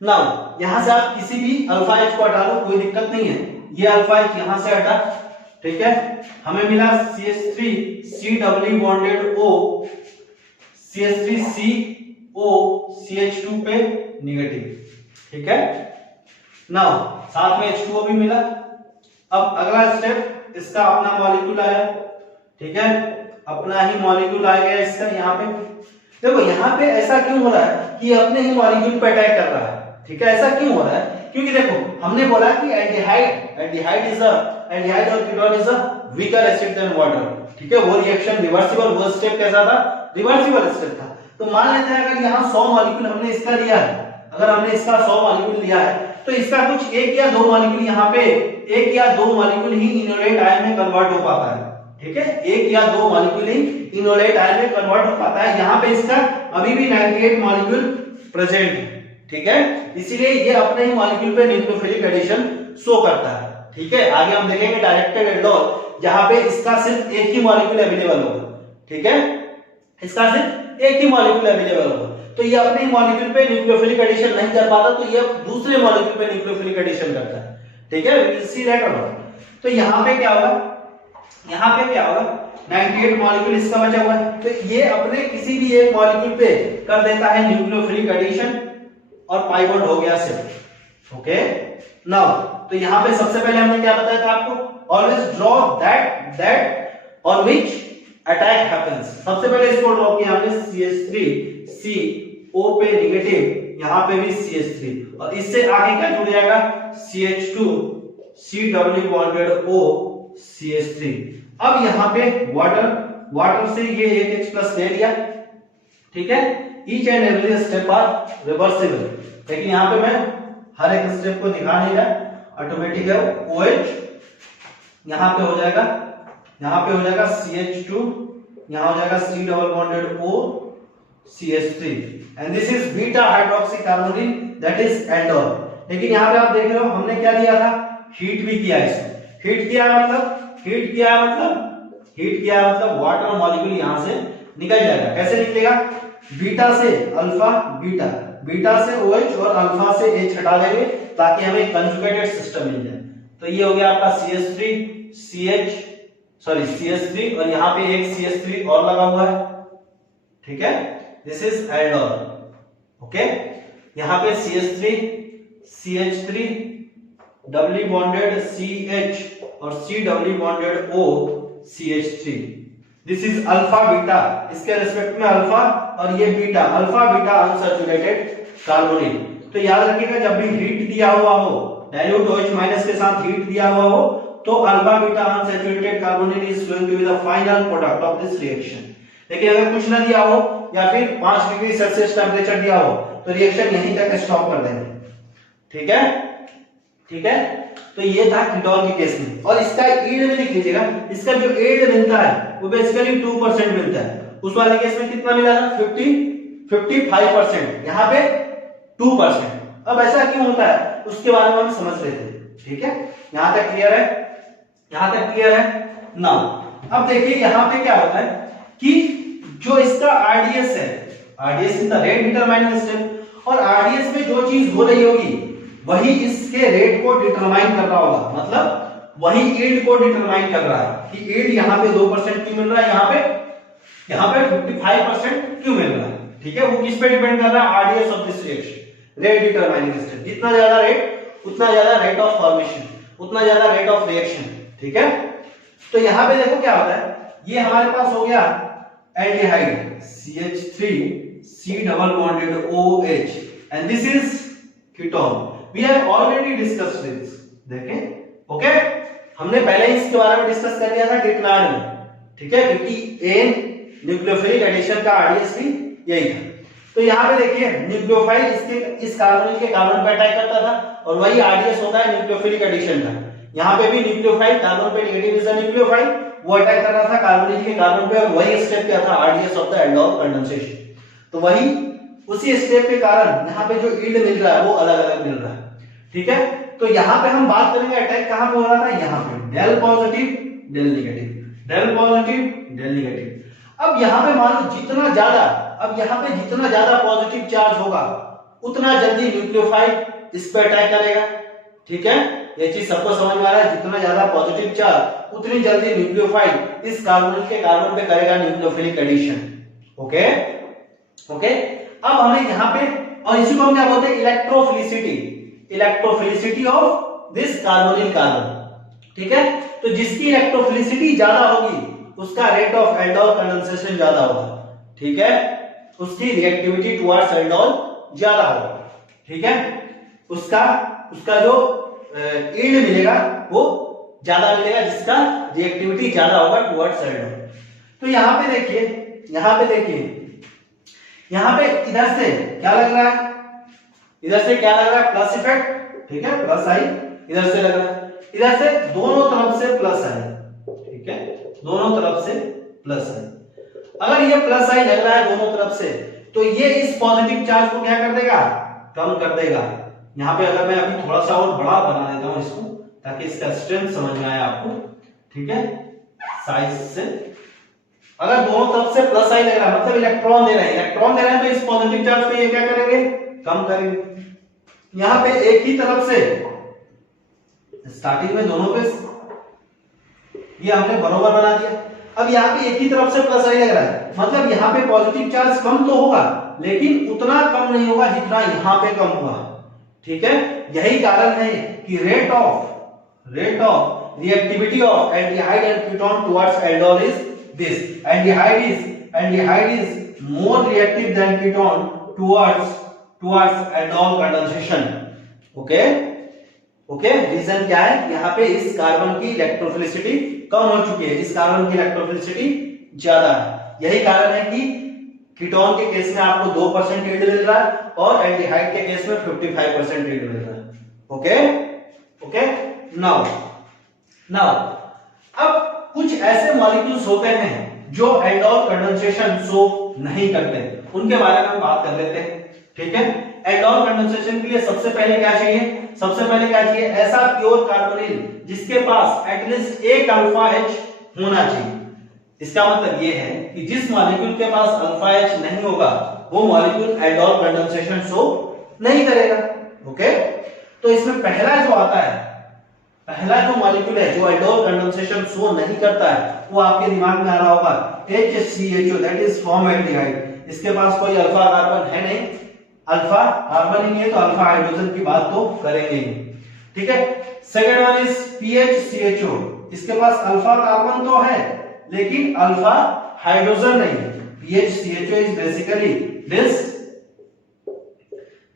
नाउ यहां से आप किसी भी अल्फा एच को हटा लो, कोई दिक्कत नहीं है। ये अल्फा एच यहां से हटा, ठीक है, हमें मिला CH3C doubly bonded O, CH3CO CH2 पे नेगेटिव, ठीक है। नाउ साथ में H2O भी मिला। अब अगला स्टेप, इसका अपना मॉलिक्यूल आया, ठीक है, अपना ही मॉलिक्यूल आ गया इसका। यहाँ पे देखो, यहाँ पे ऐसा क्यों हो रहा है कि अपने ही मॉलिक्यूल पे अटैक कर रहा है, ठीक है, ऐसा क्यों हो रहा है? क्योंकि देखो हमने बोला कि एल्डिहाइड और ketone is a weaker acid than water, ठीक है। वो रिएक्शन रिवर्सिबल, वो स्टेप कैसा था? रिवर्सिबल स्टेप था। तो मान लेते हैं अगर यहाँ 100 मॉलिक्यूल हमने इसका लिया है, अगर हमने इसका 100 मॉलिक्यूल लिया है, तो इसका कुछ एक या दो मॉलिक्यूल यहाँ पे, एक या दो मॉलिक्यूल ही इनोलेट आयन में कन्वर्ट हो पाता है, ठीक है, एक या दो मॉलिक्यूल ही इनोलेट आयन में कन्वर्ट हो पाता है। यहाँ पे इसका अभी भी 98 मॉलिक्यूल प्रेजेंट है, ठीक है, इसीलिए ये अपने ही मॉलिक्यूल पे न्यूक्लियोफिलिक एडिशन शो करता है, ठीक है। आगे हम देखेंगे डायरेक्टेड एल्डोल, जहां पे इसका सिर्फ एक ही मॉलिक्यूल अवेलेबल होगा, ठीक है, इसका सिर्फ एक ही मॉलिक्यूल अवेलेबल होगा। तो ये अपने ही मॉलिक्यूल पे न्यूक्लियोफिलिक एडिशन नहीं कर पाता, तो ये दूसरे मॉलिक्यूल पे न्यूक्लियोफिलिक एडिशन करता है, ठीक है, we will see that on. तो यहाँ पे क्या होगा, यहाँ पे क्या होगा, 98 मॉलिक्यूल इसका बचा हुआ है, तो ये अपने किसी भी एक मॉलिक्यूल पे कर देता है न्यूक्लियोफिलिक एडिशन और पाई बॉन्ड हो गया सिर्फ, ओके। नाउ तो यहाँ पे सबसे पहले हमने क्या बताया था आपको, always draw that on which attack happens. सबसे पहले इसको ड्रॉ किया हमने CH3CO पे नेगेटिव, यहाँ पे भी CH3, और इससे आगे क्या जुड़ जाएगा, CH2C double bonded O CH3। अब यहाँ पे वाटर से ये एक H+ ले लिया, ठीक है। Each and every step are reversible, लेकिन यहाँ पे मैं हर एक स्टेप को दिखा नहीं रहा, ऑटोमेटिक है। OH यहाँ पे हो जाएगा, यहाँ पे हो जाएगा CH2, यहाँ हो जाएगा C double bonded O CH3, and this is beta hydroxy carbonyl, that is aldol. लेकिन यहाँ पे आप देख रहे हो हमने क्या दिया था, हीट भी किया इसमें। हीट किया मतलब वाटर मॉलिक्यूल यहाँ से निकल जाएगा। कैसे निकलेगा, बीटा से अल्फा, बीटा से OH और अल्फा से H हटा देंगे ताकि हमें कंजुगेटेड सिस्टम मिल जाए। तो ये हो गया आपका CH3 और यहाँ पे एक CH3 और लगा हुआ है, ठीक है, दिस इज एल्डोल, ओके। यहाँ पे CH3 डबली बॉन्डेड CH और C doubly bonded O CH3, this is alpha beta, इसके रिस्पेक्ट में अल्फा और ये beta, alpha beta unsaturated carbonyl. तो याद रखिएगा जब भी हीट दिया हुआ हो, डाइल्यूट OH माइनस के साथ हीट दिया हुआ हो, तो alpha beta unsaturated carbonyl is going to be the final product of this reaction. लेकिन अगर कुछ ना दिया हो या फिर 5 डिग्री सेल्सियस टेंपरेचर दिया हो, तो रिएक्शन यहीं तक स्टॉप कर देंगे, ठीक है, ठीक है। तो ये था कीटोन के केस में। और इसका यील्ड में लिख लीजिएगा, इसका जो यील्ड मिलता है वो बेसिकली 2% मिलता है। उस वाले केस में कितना मिला था, 55%, यहाँ पे 2%। अब ऐसा क्यों होता है उसके बारे में हम समझ लेते हैं, ठीक है। यहाँ तक क्लियर है, यहाँ तक क्लियर है ना। अब देखिए यहाँ पे क्या होता है कि जो इसका RDS है, RDS in the rate determining step, और RDS में जो चीज हो रही होगी वही इसके रेट को डिटरमाइन कर रहा होगा, मतलब वही यील्ड को डिटरमाइन कर रहा है कि यील्ड यहाँ पे 2% क्यों मिल रहा है, यहाँ पे 55% क्यों मिल रहा है, ठीक है। वो किस पे डिपेंड कर रहा है, RDS of this reaction, rate determining step. जितना ज्यादा रेट उतना ज्यादा रेट ऑफ फॉर्मेशन, उतना ज्यादा रेट ऑफ रिएक्शन, ठीक है। तो यहाँ पे देखो क्या होता है, ये हमारे पास हो गया aldehyde CH3C double bonded OH and this is ketone. We have already discussed this, देखें, ओके। हमने पहले इसके बारे में डिस्कस कर लिया था डिटनाड में, ठीक है, क्योंकि एन न्यूक्लियोफिलिक एडिशन का RDS भी यही था। तो यहाँ पे देखिए न्यूक्लियोफाइल इस कार्बोनिल के कार्बन पे अटैक करता था, और वही RDS होता है न्यूक्लियोफिलिक एडिशन का। यहाँ पे भी न्यूक्लियोफाइल कार्बन पे नेगेटिव इज न्यूक्लियोफाइल, वो अटैक कर रहा था कार्बोनिल के कार्बन पे, और वही स्टेप क्या था, RDS of the aldol condensation. तो वही उसी स्टेप के कारण यहाँ पे जो यील्ड मिल रहा है वो अलग अलग मिल रहा है, ठीक है। तो यहाँ पे हम बात करेंगे अटैक कहाँ पे हो रहा था, यहाँ पे del positive del negative, del positive del negative. अब यहाँ पे मान लो जितना ज्यादा, अब यहाँ पे जितना ज्यादा पॉजिटिव चार्ज होगा उतना जल्दी न्यूक्लियोफाइल इस पे अटैक करेगा। ठीक है, ये चीज सबको समझ में आ रहा है, जितना ज्यादा पॉजिटिव चार्ज उतनी जल्दी न्यूक्लियोफाइल इस कार्बोनिल के कार्बन पे करेगा न्यूक्लियोफिलिक एडिशन। ओके ओके, अब हमें यहाँ पे, और इसी को हम क्या बोलते हैं, electrophilicity, electrophilicity of this carbonyl carbon. ठीक है, तो जिसकी इलेक्ट्रोफिलिसिटी ज्यादा होगी उसका रेट ऑफ एल्डोल कंडेंसेशन ज्यादा होगा। ठीक है, उसकी रिएक्टिविटी टुवर्ड्स एल्डोल ज्यादा होगा। ठीक है, उसका जो यील्ड मिलेगा वो ज्यादा मिलेगा, जिसका रिएक्टिविटी ज्यादा होगा टुवर्ड्स एल्डोल। तो यहाँ पे देखिए, यहाँ पे इधर से क्या लग रहा है, इधर से क्या लग रहा है, प्लस इफेक्ट। ठीक है, प्लस आई इधर से लग रहा है, इधर से दोनों तरफ से प्लस आई। ठीक है, दोनों तरफ से प्लस आई। अगर ये प्लस आई लग रहा है दोनों तरफ से, तो ये इस पॉजिटिव चार्ज को क्या कर देगा, कम कर देगा। यहाँ पे अगर मैं अभी थोड़ा सा और बड़ा बना देता हूं इसको, ताकि इसका स्ट्रेंथ समझ में आए आपको। ठीक है, साइज से अगर दोनों तरफ से प्लस आई लग रहा है, मतलब इलेक्ट्रॉन दे रहे हैं, तो इस पॉजिटिव चार्ज को ये क्या करेंगे, कम करेंगे। यहाँ पे एक ही तरफ से स्टार्टिंग में दोनों पे ये हमने बराबर बना दिया। अब यहाँ पे एक ही तरफ से प्लस आई लग रहा है, मतलब यहाँ पे पॉजिटिव चार्ज कम तो होगा, लेकिन उतना कम नहीं होगा जितना यहाँ पे कम हुआ। ठीक है, यही कारण है कि rate of reactivity of aldehyde and ketone towards aldol is this. Aldehyde is more reactive than ketone towards aldol condensation. Okay, reason क्या है, यहाँ पे इस कार्बन की इलेक्ट्रोफिलिसिटी कम हो चुकी है, इस कार्बन की इलेक्ट्रोफिलिसिटी ज्यादा है। यही कारण है कि कीटोन के केस में आपको 2% यील्ड मिल रहा है और एल्डिहाइड के केस में 55% यील्ड मिल रहा है। ओके, नाउ अब कुछ ऐसे मॉलिक्यूल्स होते हैं जो एल्डोल कंडेंसेशन शो नहीं करते, उनके बारे में हम बात कर लेते हैं। ठीक है, एल्डोल कंडेंसेशन के लिए सबसे पहले क्या चाहिए, ऐसा प्योर कार्बोनिल जिसके पास एटलीस्ट एक अल्फा H होना चाहिए। इसका मतलब ये है कि जिस मॉलिक्यूल के पास अल्फा H नहीं होगा वो मॉलिक्यूल एल्डोल कंडेंसेशन शो नहीं करेगा। ओके, तो इसमें पहला जो मॉलिक्यूल है जो एल्डोल कंडेंसेशन शो नहीं करता है, वो आपके दिमाग में आ रहा होगा HCHO, दैट इज फॉर्मल्डिहाइड। इसके पास कोई अल्फा कार्बन है नहीं, अल्फा कार्बन ही नहीं है, तो अल्फा हाइड्रोजन की बात तो करेंगे ही। ठीक है, सेकंड वन इज PHCHO। इसके पास अल्फा कार्बन तो है लेकिन अल्फा हाइड्रोजन नहीं है। PHCHO is basically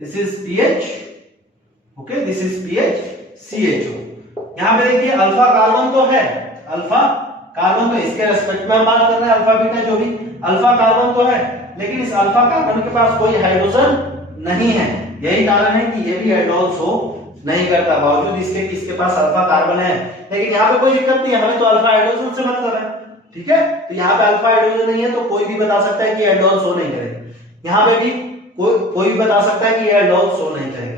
this is PH। Okay, this is PHCHO। यहां पे देखिए अल्फा कार्बन तो है, अल्फा कार्बन तो इसके रेस्पेक्ट में हम बात कर रहे हैं, अल्फा बीटा जो भी, अल्फा कार्बन तो है लेकिन इस अल्फा कार्बन के पास कोई हाइड्रोजन नहीं है। यही कारण है कि ये भी एल्डोल शो नहीं करता, बावजूद इसके कि इसके पास अल्फा कार्बन है। लेकिन यहाँ पे कोई दिक्कत नहीं है, हमें तो अल्फा हाइड्रोजन से मतलब है। ठीक है, तो यहाँ पे अल्फा हाइड्रोजन नहीं है तो कोई भी बता सकता है कि एल्डोल शो नहीं करेगा। यहाँ पे भी कोई भी बता सकता है कि ये एल्डोल शो नहीं करेगा।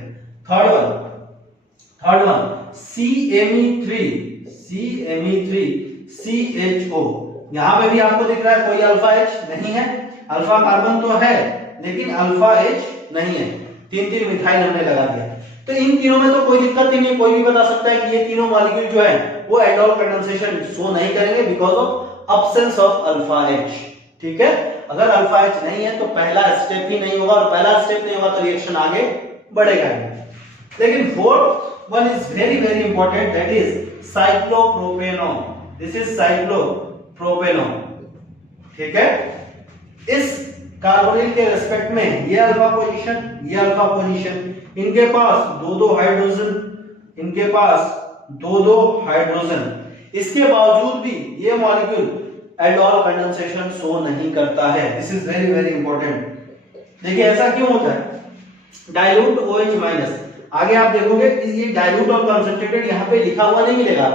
Third one CMe3CHO। यहाँ पे भी आपको दिख रहा है कोई अल्फा H नहीं है, अल्फा कार्बन तो है लेकिन अल्फा H नहीं है। 3 मिथाइल हमने लगा दिया। तो इन तीनों में तो कोई दिक्कत ही नहीं, कोई भी बता सकता है कि ये तीनों मॉलिक्यूल जो है वो एल्डोल कंडेंसेशन शो नहीं करेंगे because of absence of alpha H। ठीक है, अगर अल्फा H नहीं है तो पहला स्टेप ही नहीं होगा, और पहला स्टेप नहीं होगा तो रिएक्शन आगे बढ़ेगा नहीं। लेकिन fourth one is very important, that is cyclopropenone. This is cyclopropenone. ठीक है, इस कार्बोनिल के रेस्पेक्ट में ये अल्फा पोजीशन, ये अल्फा पोजीशन, इनके पास दो हाइड्रोजन, इसके बावजूद भी ये मॉलिक्यूल एल्डोल कंडेंसेशन शो नहीं करता है। This is very important. देखिए ऐसा क्यों होता है, डाइल्यूट OH माइनस, आगे आप देखोगे ये डाइल्यूट और कंसंट्रेटेड यहाँ पे लिखा हुआ नहीं मिलेगा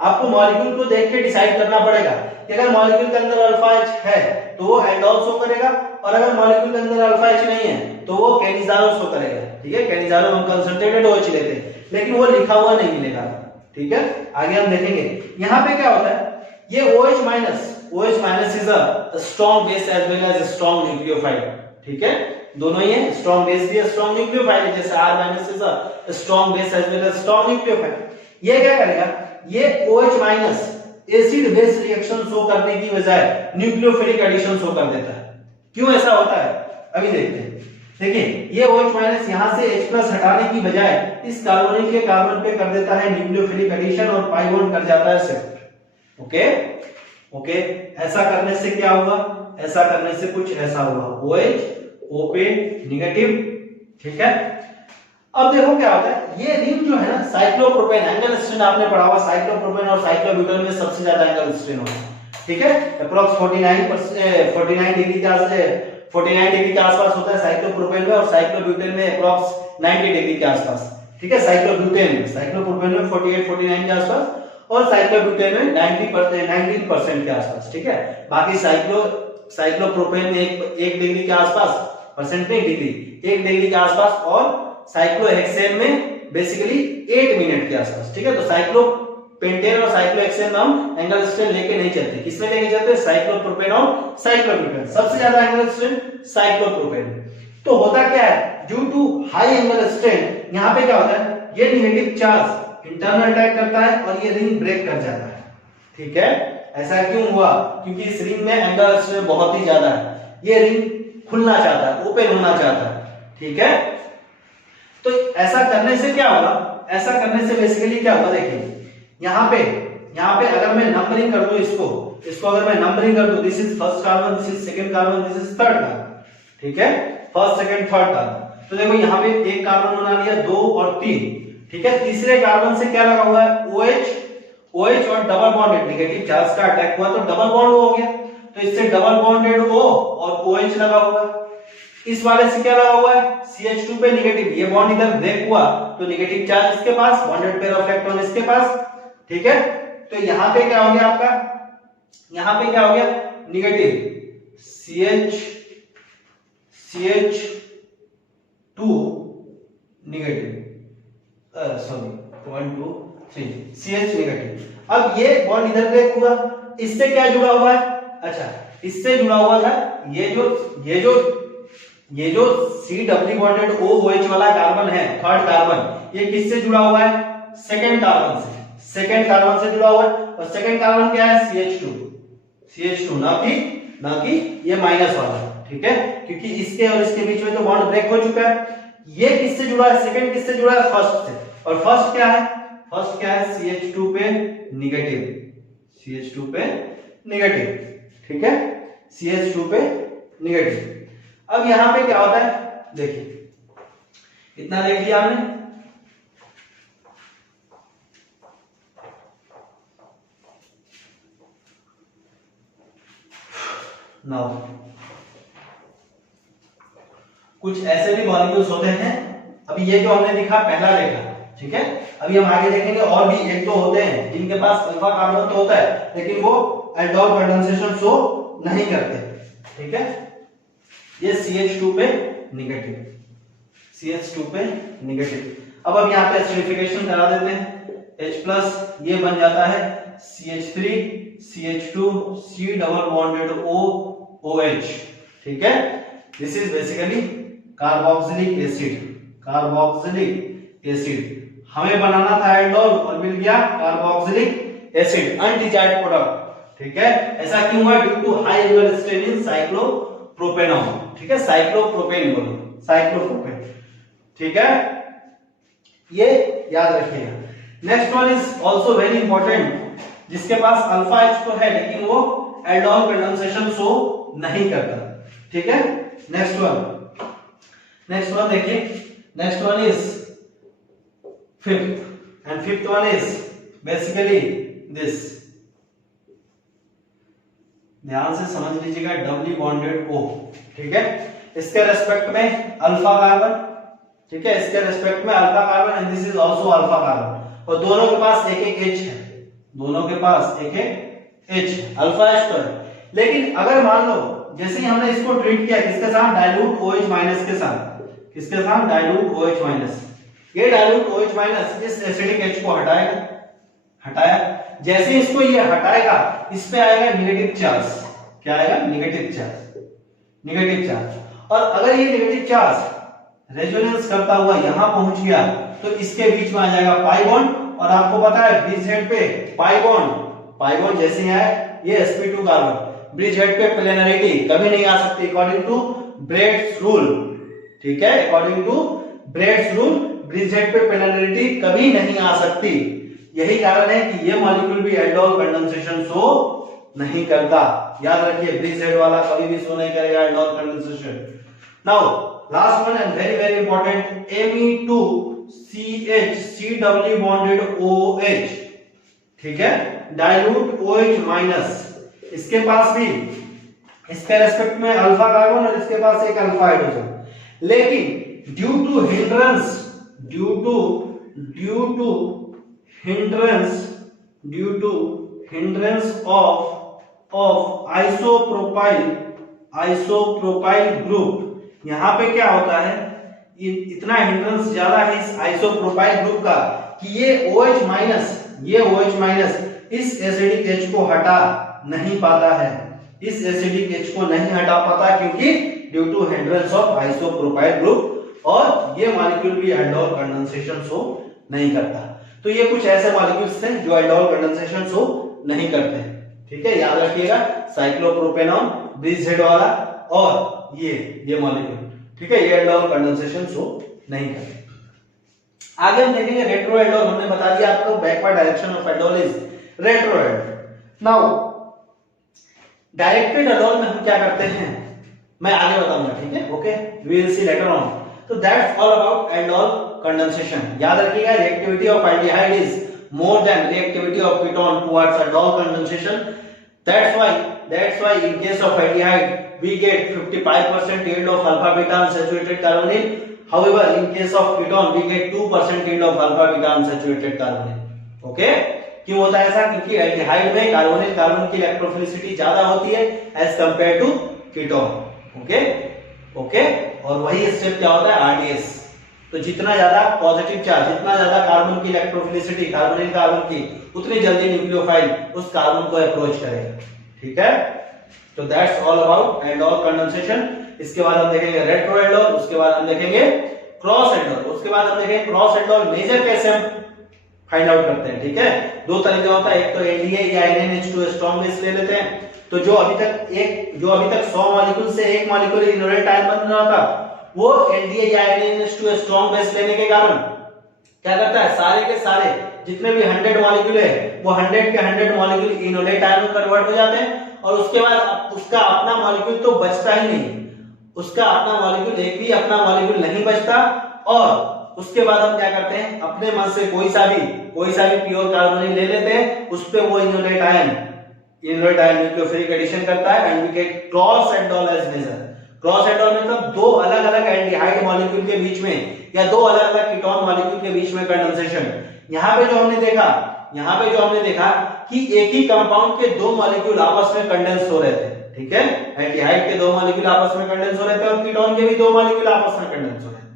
आपको मॉलिक्यूल को देख के डिसाइड करना पड़ेगा कि अगर मॉलिक्यूल के अंदर अल्फा H है तो वो एल्डोल शो करेगा, और अगर मॉलिक्यूल के अंदर अल्फा H नहीं है तो वो केनिजारो शो करेगा। ठीक है, केनिजारो हम कंसंट्रेटेड OH लेते हैं लेकिन वो लिखा हुआ नहीं मिलेगा। ठीक है, आगे हम देखेंगे यहाँ पे क्या होता है, ये OH OH minus is a strong base as well as strong nucleophile, ठीक है, दोनों ही है, स्ट्रॉन्ग बेस भी है, स्ट्रॉन्ग न्यूक्लियोफाइल है, जैसे R minus is a strong base as well as strong nucleophile. ये क्या करेगा, ये OH minus acid base reaction show करने की बजाय न्यूक्लियोफिलिक एडिशन शो कर देता है। क्यों ऐसा होता है, अभी देखते हैं। देखिए ये OH माइनस यहां से H+ हटाने की बजाय इस कार्बोनिल के कार्बन पे कर देता है न्यूक्लियोफिलिक एडिशन और पाई बॉन्ड कर जाता है शिफ्ट। ओके ओके, ऐसा करने से क्या हुआ, ऐसा करने से कुछ ऐसा हुआ, OH O पे नेगेटिव, ठीक है। अब देखो क्या होता है, ये रिंग जो है ना साइक्लोप्रोपेन, एंगल स्ट्रेन आपने पढ़ा हुआ, साइक्लोप्रोपेन और साइक्लोब्यूटेन में सबसे ज्यादा एंगल स्ट्रेन होता है, ठीक है, अप्रॉक्स 49 डिग्री के आसपास 49 डिग्री के आसपास होता है साइक्लोप्रोपेन में, और साइक्लोब्यूटेन में अप्रॉक्स 90 डिग्री के आसपास, ठीक है, साइक्लोब्यूटेन में, साइक्लोप्रोपेन में 48-49 के आसपास और साइक्लोब्यूटेन में 90% के आसपास, ठीक है। बाकी साइक्लोप्रोपेन में 1 डिग्री के आसपास, परसेंट नहीं डिग्री, 1 डिग्री के आसपास, और साइक्लोहेक्सेन में बेसिकली 8 मिनट के आसपास, ठीक है। तो साइक्लोपेंटेन और साइक्लोहेक्सेन में हम एंगल स्ट्रेन लेके नहीं चलते, किसमें लेके चलते, साइक्लोप्रोपेन और साइक्लोब्यूटेन, सबसे ज्यादा एंगल स्ट्रेन साइक्लोप्रोपेन। तो होता क्या है, due to high angle strain यहां पे क्या होता है, ये नेगेटिव चार्ज इंटरनल अटैक करता है और ये रिंग ब्रेक कर जाता है, ठीक है। ऐसा क्यों हुआ, क्योंकि इस रिंग में एंगल स्ट्रेन बहुत ही ज्यादा है, ये रिंग खुलना चाहता है, ओपन होना चाहता है, ठीक है। तो ऐसा करने से क्या होगा, ऐसा करने से बेसिकली क्या होगा, देखिए यहाँ पे अगर मैं नंबरिंग कर दूं इसको अगर मैं नंबरिंग कर दूं, this is first carbon, this is second carbon, this is third carbon, ठीक है, फर्स्ट सेकंड थर्ड कार्बन। तो देखो यहाँ पे एक कार्बन बना लिया, 2 और 3, ठीक है। तीसरे कार्बन से क्या लगा हुआ है, OH और डबल बॉन्डेड, नेगेटिव चार्ज का अटैक हुआ तो डबल बॉन्ड हो गया, तो इससे डबल बॉन्डेड O और OH लगा हुआ है। इस वाले से क्या लगा हुआ है, CH2 पे नेगेटिव, ये बॉन्ड इधर ब्रेक हुआ तो नेगेटिव चार्ज इसके पास, बॉन्डेड पेयर ऑफ इलेक्ट्रॉन इसके पास, ठीक है। तो यहाँ पे क्या हो गया आपका, यहाँ पे क्या हो गया, negative CH2 negative, sorry 1 2 3 CH negative. अब ये बॉन्ड इधर ब्रेक हुआ, इससे क्या जुड़ा हुआ है, अच्छा इससे जुड़ा हुआ था ये जो C डबली बॉन्डेड OH वाला कार्बन है, थर्ड कार्बन, ये किससे जुड़ा हुआ है, सेकंड कार्बन से जुड़ा हुआ है, और सेकंड कार्बन क्या है, CH2, ना कि ये माइनस वाला, ठीक है, क्योंकि इसके और इसके बीच में तो बॉन्ड ब्रेक हो चुका है। ये किससे जुड़ा है, सेकंड किससे जुड़ा है, फर्स्ट से, और फर्स्ट क्या है, CH2 पे नेगेटिव, ठीक है, CH2 पे नेगेटिव। अब यहां पे क्या होता है, देखिए इतना देख लिया हमने, नाउ कुछ ऐसे भी मॉलिक्यूल्स होते हैं, अभी ये जो हमने देखा पहला देखा, ठीक है, अभी हम आगे देखेंगे और भी एक दो होते हैं जिनके पास अल्फा कार्बन तो होता है लेकिन वो एल्डोल कंडेंसेशन शो नहीं करते, ठीक है। ये CH2 पे नेगेटिव, अब यहाँ पे एसिडिफिकेशन करा देते हैं, H+ ये बन जाता है CH3 CH2 C double bonded O OH, ठीक है। This is basically carboxylic acid, हमें बनाना था एल्डोल और मिल गया कार्बोक्सिलिक एसिड, अनडिजायर्ड प्रोडक्ट, ठीक है। ऐसा क्यों हुआ, due to high angle strain in cyclopropanol, ठीक है, साइक्लोप्रोपेन, ठीक है, ये याद रखिएगा। Next one is also very important, जिसके पास अल्फा H तो है लेकिन वो एल्डोल कंडेंसेशन शो नहीं करता, ठीक है। नेक्स्ट वन देखिए, next one is fifth, and fifth one is basically this, ध्यान से समझ लीजिएगा, डबली बॉन्डेड O, ठीक है, इसके रेस्पेक्ट में अल्फा कार्बन, ठीक है, इसके रेस्पेक्ट में alpha carbon, and this is also alpha carbon, और दोनों के पास एक एक H है, अल्फा H तो है। लेकिन अगर मान लो जैसे ही हमने इसको ट्रीट किया किसके साथ, डाइल्यूट OH माइनस के साथ, किसके साथ, डाइल्यूट OH माइनस, ये डाइल्यूट OH माइनस इस एसिडिक H को हटाया, जैसे इसको ये हटाएगा इस पे आएगा नेगेटिव चार्ज। क्या आएगा? Negative charge. Negative charge. और अगर ये नेगेटिव चार्ज रेजोनेंस करता हुआ यहां पहुंच गया तो इसके बीच में आ जाएगा पाई बॉन्ड। और आपको पता है ब्रिज हेड पे पाई बॉन्ड जैसे ही आए ये sp2 कार्बन, ब्रिज हेड पे प्लेनरिटी कभी नहीं आ सकती अकॉर्डिंग टू ब्रेड्स रूल। ठीक है, according to Bredt's rule bridgehead पे प्लेनरिटी कभी नहीं आ सकती। यही कारण है कि ये मॉलिक्यूल भी एल्डोल कंडेंसेशन शो नहीं करता। याद रखिए, ब्रिज हेड वाला कभी भी शो नहीं करेगा aldol condensation. Now last one and very very important, Me2CH C doubly bonded OH। ठीक है, डाइल्यूट OH माइनस, इसके पास भी इसके रेस्पेक्ट में अल्फा कार्बन और इसके पास एक अल्फा हाइड्रोजन, लेकिन due to hindrance of isopropyl group. यहां पे क्या होता है, इतना हिंड्रेंस ज्यादा है इस आइसोप्रोपाइल ग्रुप का कि ये OH माइनस इस एसिडिक H को हटा नहीं पाता है। इस एसिडिक H को नहीं हटा पाता क्योंकि due to hindrance of isopropyl group, और ये मॉलिक्यूल भी एल्डोल कंडेंसेशन शो नहीं करता। तो ये कुछ ऐसे मॉलिक्यूल्स हैं जो एल्डोल कंडेंसेशन शो नहीं करते हैं। ठीक है, याद रखिएगा, साइक्लोप्रोपेनॉन, ब्रिज हेड वाला और ये मॉलिक्यूल। ठीक है, ये एल्डोल कंडेंसेशन शो नहीं करते। आगे हम देखेंगे रेट्रो एल्डोल। हमने बता दिया आपको backward direction of aldol is retro aldol. Now directed aldol में हम क्या करते हैं मैं आगे बताऊंगा। ठीक है, okay, we will see later on. तो that's all about aldol condensation. याद रखिएगा, reactivity of aldehyde is more than reactivity of ketone towards aldol condensation. That's why in case of aldehyde we get 55% yield of alpha beta unsaturated carbonyl. However, in case of ketone we get 2% yield of alpha beta unsaturated carbonyl. Okay? क्यों होता है ऐसा? क्योंकि aldehyde में carbonyl carbon की electrophilicity ज्यादा होती है as compare to ketone. Okay, और वही स्टेप क्या होता है? RDS। तो जितना ज्यादा पॉजिटिव चार्ज, जितना ज्यादा कार्बन की इलेक्ट्रोफिलिसिटी कार्बोनिल कार्बन की, उतनी जल्दी न्यूक्लियोफाइल उस कार्बन को अप्रोच करेगा। ठीक है, तो that's all about aldol condensation. इसके बाद हम देखेंगे रेट्रो एल्डोल, उसके बाद हम देखेंगे क्रॉस एल्डोल, उसके बाद हम देखेंगे क्रॉस एल्डोल मेजर कैसे हम फाइंड आउट करते हैं। ठीक है, दो तरीका होता है, एक तो एलडीए या NaNH2 स्ट्रॉन्ग बेस ले लेते हैं। तो जो अभी तक 100 मॉलिक्यूल से एक मॉलिक्यूल इनोलेट आयन बन रहा था, वो एलडीए या NaNH2 स्ट्रॉन्ग बेस लेने के कारण क्या करता है, सारे के सारे जितने भी 100 मॉलिक्यूल है वो 100 के 100 मॉलिक्यूल इनोलेट आयन में कन्वर्ट हो जाते हैं, और उसके बाद उसका अपना मॉलिक्यूल तो बचता ही नहीं, उसका अपना मॉलिक्यूल एक भी अपना मॉलिक्यूल नहीं बचता। और उसके बाद हम क्या करते हैं, अपने मन से कोई सा भी प्योर कार्बोनिल ले लेते हैं, उस पे वो इनोलेट आयन न्यूक्लियोफिलिक एडिशन करता है and we get cross aldol as major. Cross aldol मतलब दो अलग अलग एल्डिहाइड मॉलिक्यूल के बीच में या दो अलग अलग कीटोन मॉलिक्यूल के बीच में कंडेंसेशन। यहाँ पे जो हमने देखा कि एक ही कंपाउंड के दो मॉलिक्यूल आपस में कंडेंस हो रहे थे। ठीक है, एल्डिहाइड के दो मॉलिक्यूल आपस में कंडेंस हो रहे थे और कीटोन के भी दो मॉलिक्यूल आपस में कंडेंस हो रहे थे,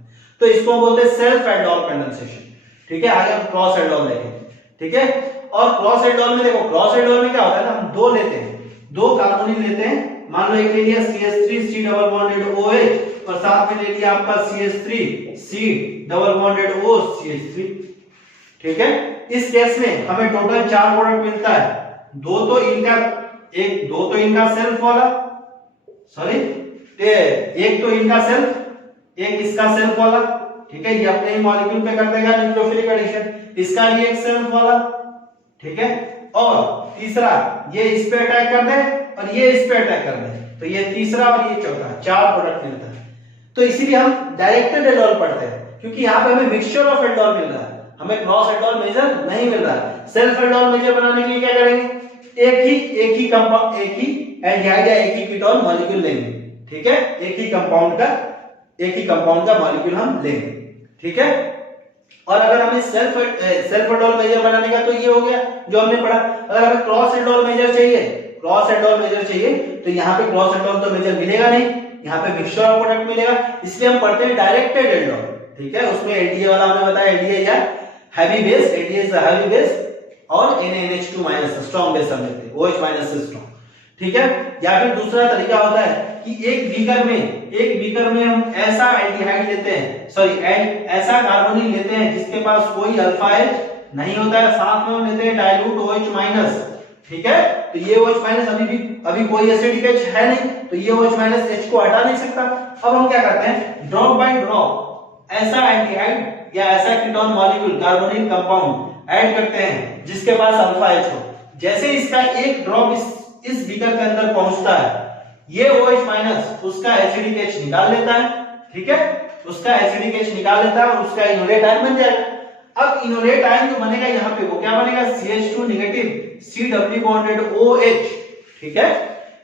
तो इसको हम बोलते हैं सेल्फ एल्डोल कंडेंसेशन। ठीक है, आगे हम क्रॉस एल्डोल देखेंगे। ठीक है, और क्रॉस एल्डोल में देखो, क्रॉस एल्डोल में क्या होता है ना, हम दो लेते हैं, दो कार्बोनिल लेते हैं, मान लो एक ले लिया CH3 C double bonded OH और साथ में ले लिया आपका CH3 C double bonded O CH3। ठीक है, इस केस में हमें टोटल 4 प्रोडक्ट मिलता है, दो तो इनका सेल्फ वाला, एक तो इनका सेल्फ, एक इसका सेल्फ वाला। ठीक है, ये अपने ही मॉलिक्यूल पे कर देगा न्यूक्लियोफिलिक एडिशन, इसका भी एक सेल्फ वाला। ठीक है, और तीसरा ये इस पे अटैक कर दे और ये इस पे अटैक कर दे, तो ये तीसरा और ये चौथा, 4 प्रोडक्ट मिलता है। तो इसीलिए हम डायरेक्टेड एल्डोल पढ़ते हैं, क्योंकि यहाँ पे हमें मिक्सचर ऑफ एल्डोल मिल रहा है, हमें क्रॉस एल्डोल मेजर नहीं मिल रहा है। सेल्फ एल्डोल मेजर बनाने के लिए क्या करेंगे, एक ही कंपाउंड, एक ही एल्डिहाइड या एक ही कीटोन मॉलिक्यूल लेंगे। ठीक है, एक ही कंपाउंड का मॉलिक्यूल हम लेंगे। ठीक है, और अगर हमें सेल्फ एल्डोल मेजर बनाने का तो ये हो गया जो हमने पढ़ा। अगर हमें क्रॉस एल्डोल मेजर चाहिए तो यहाँ पे क्रॉस एल्डोल तो मेजर मिलेगा नहीं, यहाँ पे मिक्सचर ऑफ प्रोडक्ट मिलेगा, इसलिए हम पढ़ते हैं डायरेक्टेड एल्डोल। ठीक है, उसमें एलडीए वाला हमने बताया, एलडीए या heavy base, LDA is a heavy base और NaNH2 माइनस स्ट्रॉन्ग बेस हम लेते हैं, OH माइनस से स्ट्रॉन्ग, ठीक है। या फिर दूसरा तरीका होता है कि एक बीकर में हम ऐसा एल्डिहाइड लेते हैं, सॉरी ऐसा कार्बोनिल लेते हैं जिसके पास कोई अल्फा H नहीं होता है, साथ में हम लेते हैं डाइल्यूट OH माइनस, ठीक है। तो ये OH माइनस अभी कोई एसिडिक H है नहीं, तो ये OH माइनस H को हटा नहीं सकता। अब हम क्या करते हैं, ड्रॉप बाय ड्रॉप ऐसा एल्डिहाइड या ऐसा ketone molecule carbonyl compound add करते हैं जिसके पास अल्फा H हो। जैसे इसका एक ड्रॉप इस बीकर के अंदर पहुंचता है, ये OH माइनस उसका एसिडिक H निकाल लेता है, ठीक है, उसका एसिडिक H निकाल लेता है और उसका इनोलेट आयन बन जाएगा। अब इनोलेट आयन जो बनेगा यहाँ पे वो क्या बनेगा, CH2 negative C double bonded OH, ठीक है,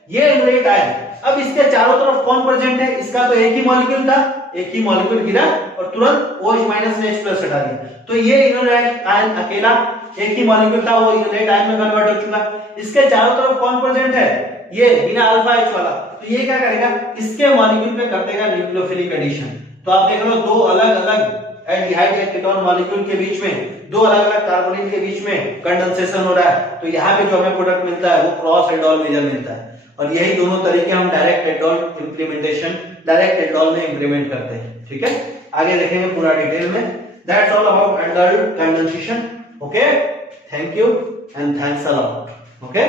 ये इनोलेट आयन। अब इसके चारों तरफ कौन प्रेजेंट है, इसका तो एक ही मॉलिक्यूल था, एक ही मॉलिक्यूल गिरा और तुरंत OH माइनस ने H प्लस हटा दिया, तो ये इनोलेट आयन अकेला एक ही मॉलिक्यूल था, वो इनोलेट आयन में कन्वर्ट हो चुका। इसके चारों तरफ कौन प्रेजेंट है, ये बिना अल्फा H वाला, तो ये क्या करेगा, इसके मॉलिक्यूल पे कर देगा न्यूक्लियोफिलिक एडिशन। तो आप देख लो दो अलग अलग एल्डिहाइड या कीटोन मॉलिक्यूल के बीच में, दो अलग अलग कार्बोनिल के बीच में कंडेंसेशन हो रहा है, तो यहाँ पे जो हमें प्रोडक्ट मिलता है वो क्रॉस एल्डोल मेजर मिलता है। और यही दोनों तरीके हम डायरेक्ट एल्डोल में इंप्लीमेंट करते हैं, ठीक है। आगे देखेंगे पूरा डिटेल में। That's all about aldol condensation. Okay, thank you and thanks a lot. Okay.